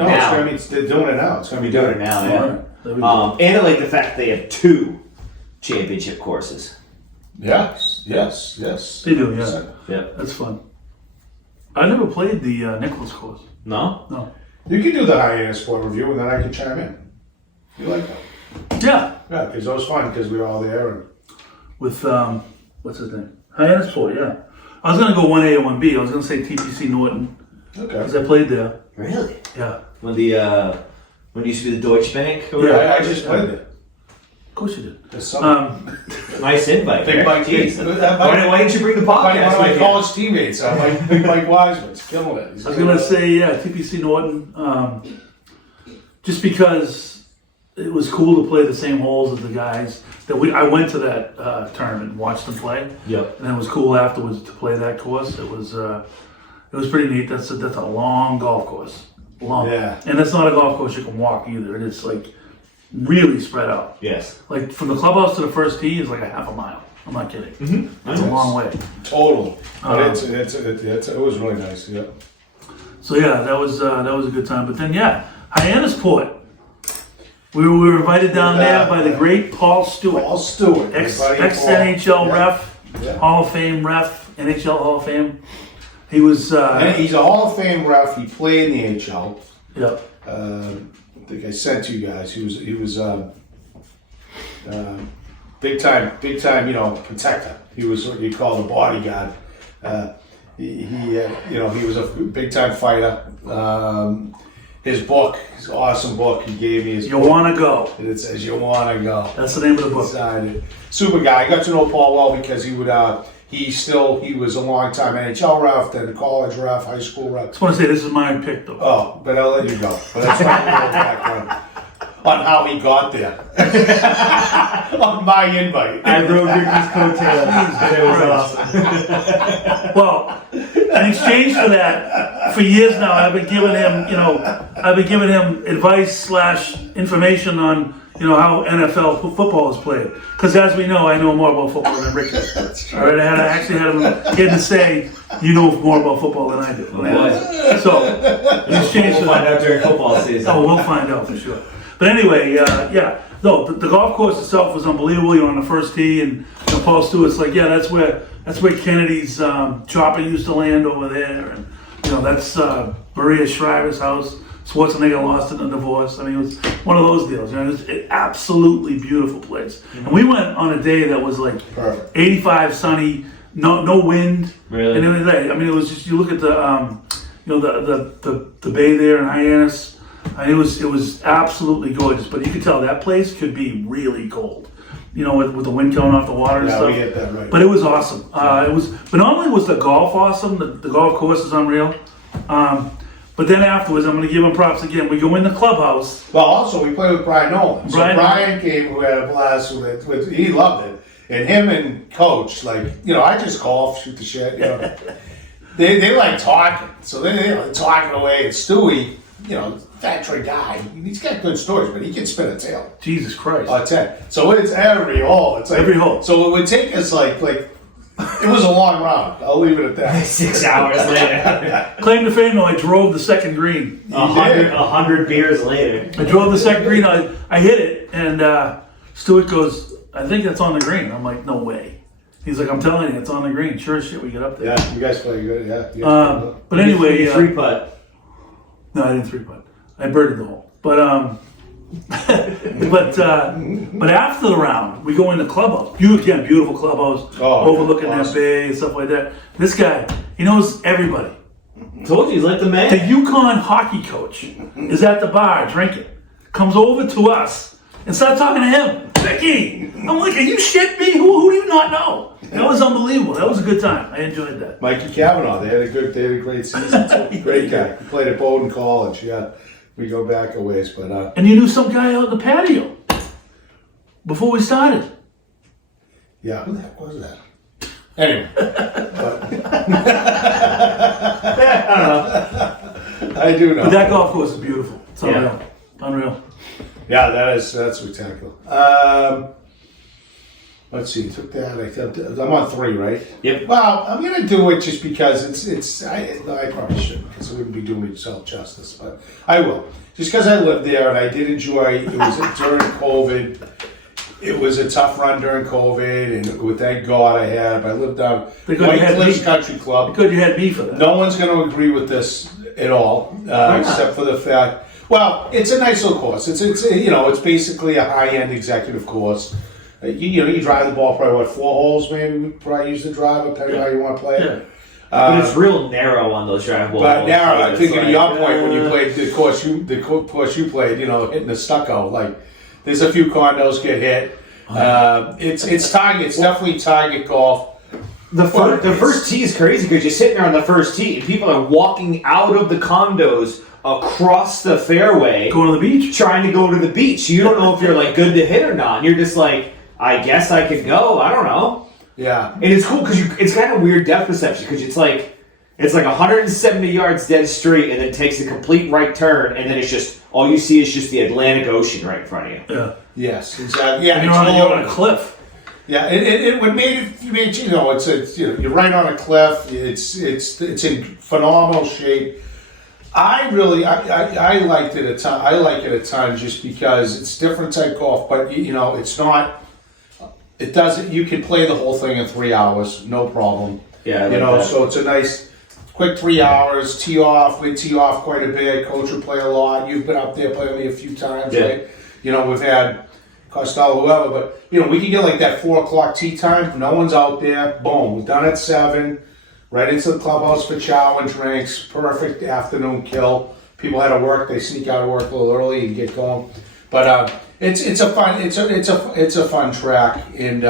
they're doing it now. It's going to be doing it now. Yeah. And I like the fact that they have 2 championship courses. Yes. They do. Yeah. That's fun. I never played the Nicholas course. No. You can do the high-end sport review, and then I can chime in. You like that? Yeah. Yeah, because that was fun because we were all there and. With what's his name? Hyannis Sport, yeah. I was gonna go 1A or 1B. I was gonna say TPC Norton. Okay. Because I played there. Really? Yeah. When it used to be the Deutsche Bank? Yeah, I just played it. Of course you did. Nice invite. Big Mike. Why didn't you bring the podcast? One of my college teammates, Big Mike Wiseman's killing it. I was gonna say TPC Norton, just because it was cool to play the same holes as the guys that I went to that tournament and watched them play. Yep. And it was cool afterwards to play that course. It was pretty neat. That's a long golf course. Long. Yeah. And that's not a golf course you can walk either. It is like really spread out. Yes. Like from the clubhouse to the first tee is like a half a mile. I'm not kidding. Mm-hmm. It's a long way. Total. But it was really nice. Yeah. So yeah, that was a good time. But then Hyannisport. We were invited down there by the great Paul Stewart. Paul Stewart. Ex NHL ref, Yeah. Hall of Fame ref, NHL Hall of Fame. He was. And he's a Hall of Fame ref. He played in the NHL. Yeah. I think I sent you guys. He was big time, protector. He was what you call the bodyguard. He was a big time fighter. His awesome book, he gave me his You book. Wanna Go. And it says, "You wanna go." That's the name of the book. Decided. Super guy. I got to know Paul well because he would. He was a long time NHL ref, then college ref, high school ref. I just want to say this is my pick though. Oh, but I'll let you go. But that's my little background on how he got there. On my invite. I rode Ricky's coattails, and it was awesome. Well, in exchange for that, for years now, I've been giving him advice / information on how NFL football is played. Because as we know, I know more about football than Ricky. That's true. All right, I actually had him to say, you know more about football than I do. So, in exchange for We'll find that, out during football season. we'll find out for sure. But anyway, no, the golf course itself was unbelievable. You're on the first tee, and Paul Stewart's like, that's where Kennedy's chopper used to land over there, and that's Maria Shriver's house. Schwarzenegger lost in a divorce. I mean, it was one of those deals. It's an absolutely beautiful place. And we went on a day that was like Perfect. 85, sunny, no wind. Really? And everything. I mean, it was just, you look at the bay there in Hyannis. I mean, it was absolutely gorgeous. But you could tell that place could be really cold. With the wind coming off the water and Yeah, stuff. we get that right. But it was awesome. But not only was the golf awesome, the golf course is unreal. But then afterwards, I'm going to give him props again. We go in the clubhouse. Well, also we played with Brian Nolan. So Brian Brian came, who had a blast with he loved it, and him and Coach, I just golf, shoot the shit. They like talking, so they like talking away. And Stewie, factory guy, he's got good stories, but he can spin a tail. Jesus Christ. 10. So it's every hole. It's like Every hole. So it would take us like it was a long round. I'll leave it at that. 6 hours later. Claim to fame, though, I drove the second green. 100 beers later. I drove the second green. I hit it, and Stewart goes, I think that's on the green. I'm like, no way. He's like, I'm telling you, it's on the green. Sure as shit, we get up there. Yeah, you guys play good. Yeah. You guys play good. But anyway, Three putt. no, I didn't 3-putt. I birdied the hole. But but after the round, we go in the clubhouse. Beautiful clubhouse, overlooking that bay and stuff like that. This guy, he knows everybody. Told you, he's like the The man. UConn hockey coach is at the bar drinking. Comes over to us and starts talking to him. Vicky! I'm like, are you shit me? Who do you not know? That was unbelievable. That was a good time. I enjoyed that. Mikey Cavanaugh, they had a great season too. Great guy. He played at Bowdoin College. Yeah, we go back a ways, but And you knew some guy out in the patio before we started. yeah, who the heck was that? Anyway, I do know. But that golf course is beautiful. It's unreal. Yeah. Unreal. Yeah, that's spectacular. Let's see, took that. I'm on 3, right? Yep. Well, I'm gonna do it just because I probably shouldn't because I wouldn't be doing myself justice, but I will. Just because I lived there and I did enjoy. It was during COVID. It was a tough run during COVID, and thank God I had. But I lived down Thank God you White had Cliffs me. Country Club. Good you had me for that. No one's going to agree with this at all, except for the fact. Well, it's a nice little course. It's basically a high-end executive course. You drive the ball probably 4 holes maybe. We probably use the driver depending on how you want to play it. Yeah. But it's real narrow on those drive balls. But narrow. I think at your point when you uh, played the course you played, hitting the stucco, like there's a few condos get hit. It's target. It's definitely target golf. The first tee is crazy because you're sitting there on the first tee and people are walking out of the condos across the fairway, Going to the beach. trying to go to the beach. You don't know if you're like good to hit or not. And you're just like, I guess I could go. I don't know. Yeah. And it's cool because it's kind of weird depth perception because it's like 170 yards dead straight and then takes a complete right turn and then it's just all you see is just the Atlantic Ocean right in front of you. Yeah. Yes. Exactly. Yeah. And you're on a cliff. Yeah, it would made it. You know, it's you're right on a cliff. It's in phenomenal shape. I liked it a ton. I like it a ton just because it's different type golf, but you know, it's not. It doesn't. You can play the whole thing in 3 hours, no problem. Yeah, you know, so it's a nice, quick 3 hours. Tee off. We tee off quite a bit. Coach will play a lot. You've been up there playing me a few times, right? You know, we've had Costello, whoever, but you know, we can get like that 4 o'clock tee time. No one's out there. Boom, we're done at 7. Right into the clubhouse for chow and drinks. Perfect afternoon kill. People had to work. They sneak out of work a little early and get going. But it's a fun track. And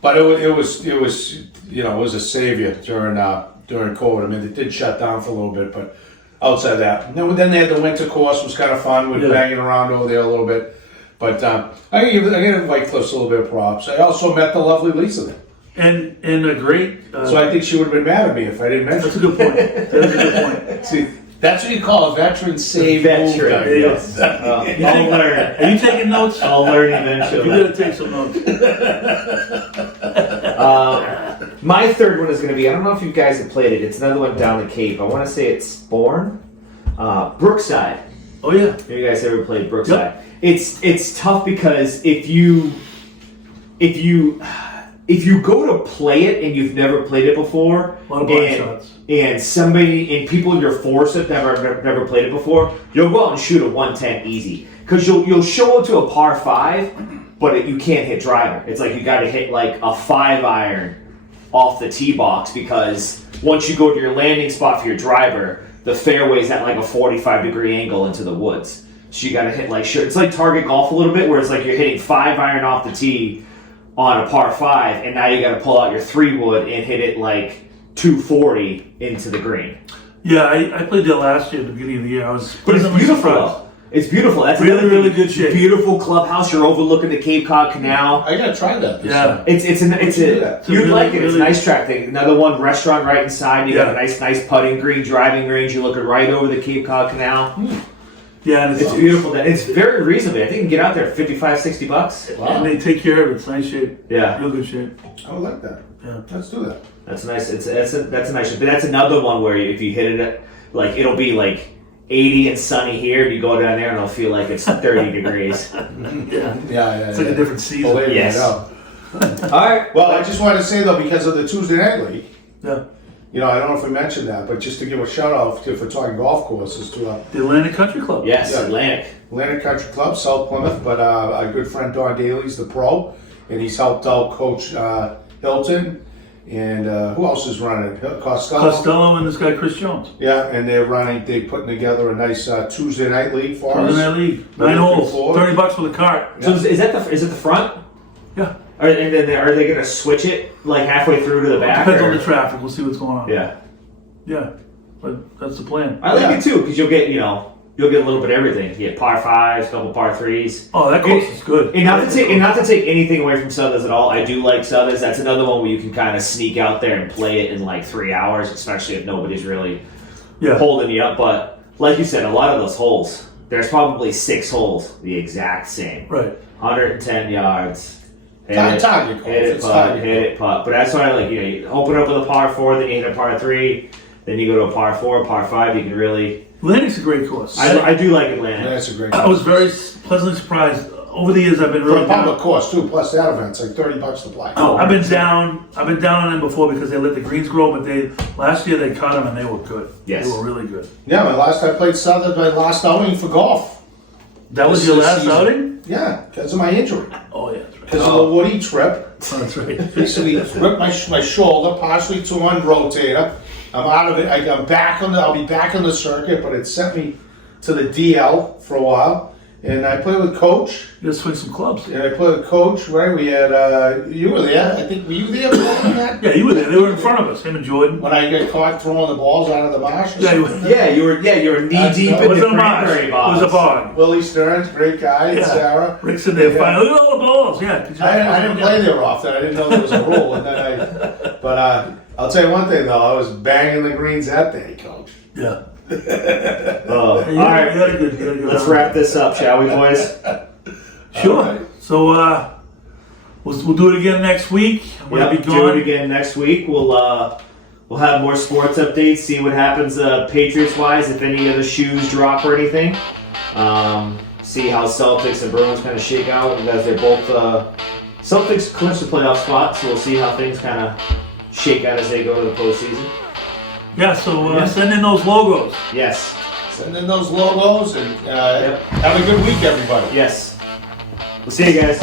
but it was you know, it was a savior during COVID. I mean, it did shut down for a little bit, but outside that, then they had the winter course, was kind of fun. We're banging around over there a little bit. But I give White Cliffs a little bit of props. I also met the lovely Lisa there. And a great. So I think she would have been mad at me if I didn't mention. That's a good point. That's a good point. See, that's what you call a veteran save. Veteran, yes. I'll learn. Are you taking notes? I'll learn eventually. You're gonna take some notes. My third one is going to be, I don't know if you guys have played it. It's another one down the Cape. I want to say it's Bourne, Brookside. Oh yeah. Have you guys ever played Brookside? Yep. It's tough because if you go to play it and you've never played it before, a lot of blind shots. And people you're forced that never played it before, you'll go out and shoot a 110 easy because you'll show up to a par 5, but you can't hit driver. It's like you got to hit like a 5-iron off the tee box because once you go to your landing spot for your driver, the fairway's at like a 45-degree angle into the woods. So you got to hit like it's like target golf a little bit where it's like you're hitting 5-iron off the tee on a par 5, and now you got to pull out your 3-wood and hit it like 240 into the green. Yeah, I played there last year at the beginning of the year. I was but it's beautiful. Surprised. It's beautiful. That's really good shape. Beautiful clubhouse. You're overlooking the Cape Cod Canal. I gotta try that. Yeah, you'd like it. It's a nice track thing. Another one, restaurant right inside. You got a nice putting green, driving range. You're looking right over the Cape Cod Canal. Yeah, and it's beautiful. It's very reasonable. I think you can get out there for $55-$60. Wow. And they take care of it. It's nice shape. Yeah, real good shape. I like that. Yeah, let's do that. That's nice. That's a nice shape. But that's another one where if you hit it, like it'll be like 80 and sunny here. You go down there and it'll feel like it's 30 degrees. Yeah. It's like a different season. Yes. All right. Well, I just wanted to say though, because of the Tuesday night league. Yeah. You know, I don't know if we mentioned that, but just to give a shout out for talking golf courses to the Atlantic Country Club. Yes, Atlantic Country Club, South Plymouth. But our good friend Don Daly's the pro, and he's helped out Coach Hilton. And who else is running? Costello and this guy Chris Jones. Yeah, and they're putting together a nice Tuesday night league for us. Tuesday night league, 9 holes, $30 for the cart. Yeah. So is it the front? Yeah. Are they going to switch it like halfway through to the back? Depends on the traffic. We'll see what's going on. Yeah, but that's the plan. I like it too because you'll get a little bit of everything. You get par 5s, couple par 3s. Oh, that course is good. And not to take anything away from Southers at all. I do like Southers. That's another one where you can kind of sneak out there and play it in like 3 hours, especially if nobody's really holding you up. But like you said, a lot of those holes, there's probably 6 holes the exact same. Right. 110 yards. Hit it, putt. But that's why I like, you open up with a par 4, then you hit a par 3, then you go to a par 4, par 5. You can really. Atlantic's a great course. I do like Atlantic. Yeah, that's a great course. I was very pleasantly surprised. Over the years, I've been really for a public course too. Plus that event's like $30 to play. Oh, I've been down on them before because they let the greens grow, but last year they cut them and they were good. Yes, they were really good. Yeah, my last outing for golf. That was your last outing? Yeah, because of my injury. Oh yeah, that's right. Because of the Woody trip. Oh, that's right. Basically ripped my shoulder, partially torn rotator. I'm out of it. I'll be back on the circuit, but it sent me to the DL for a while. And I played with Coach. You gotta swing some clubs. And I played with Coach, right? We had, you were there. I think, were you there for that? Yeah, you were there. They were in front of us, him and Jordan. When I got caught throwing the balls out of the marsh? You were knee deep in the cranberry box. It was a bog. Willie Stearns, great guy, and Sarah. Rick's in there fine. Look at all the balls. Yeah. I didn't play there often. I didn't know there was a rule. But I'll tell you one thing, though. I was banging the greens that day, Coach. Yeah. All right, let's wrap this up, shall we, boys? Sure. Right. So, We'll do it again next week. I'm gonna be Do gone. it again next week. We'll have more sports updates. See what happens Patriots wise. If any of the shoes drop or anything. See how Celtics and Bruins kind of shake out, as they're both Celtics clinch the playoff spot. So we'll see how things kind of shake out as they go to the postseason. Yeah, so send in those logos. Yes. Send in those logos and have a good week, everybody. Yes. We'll see you guys.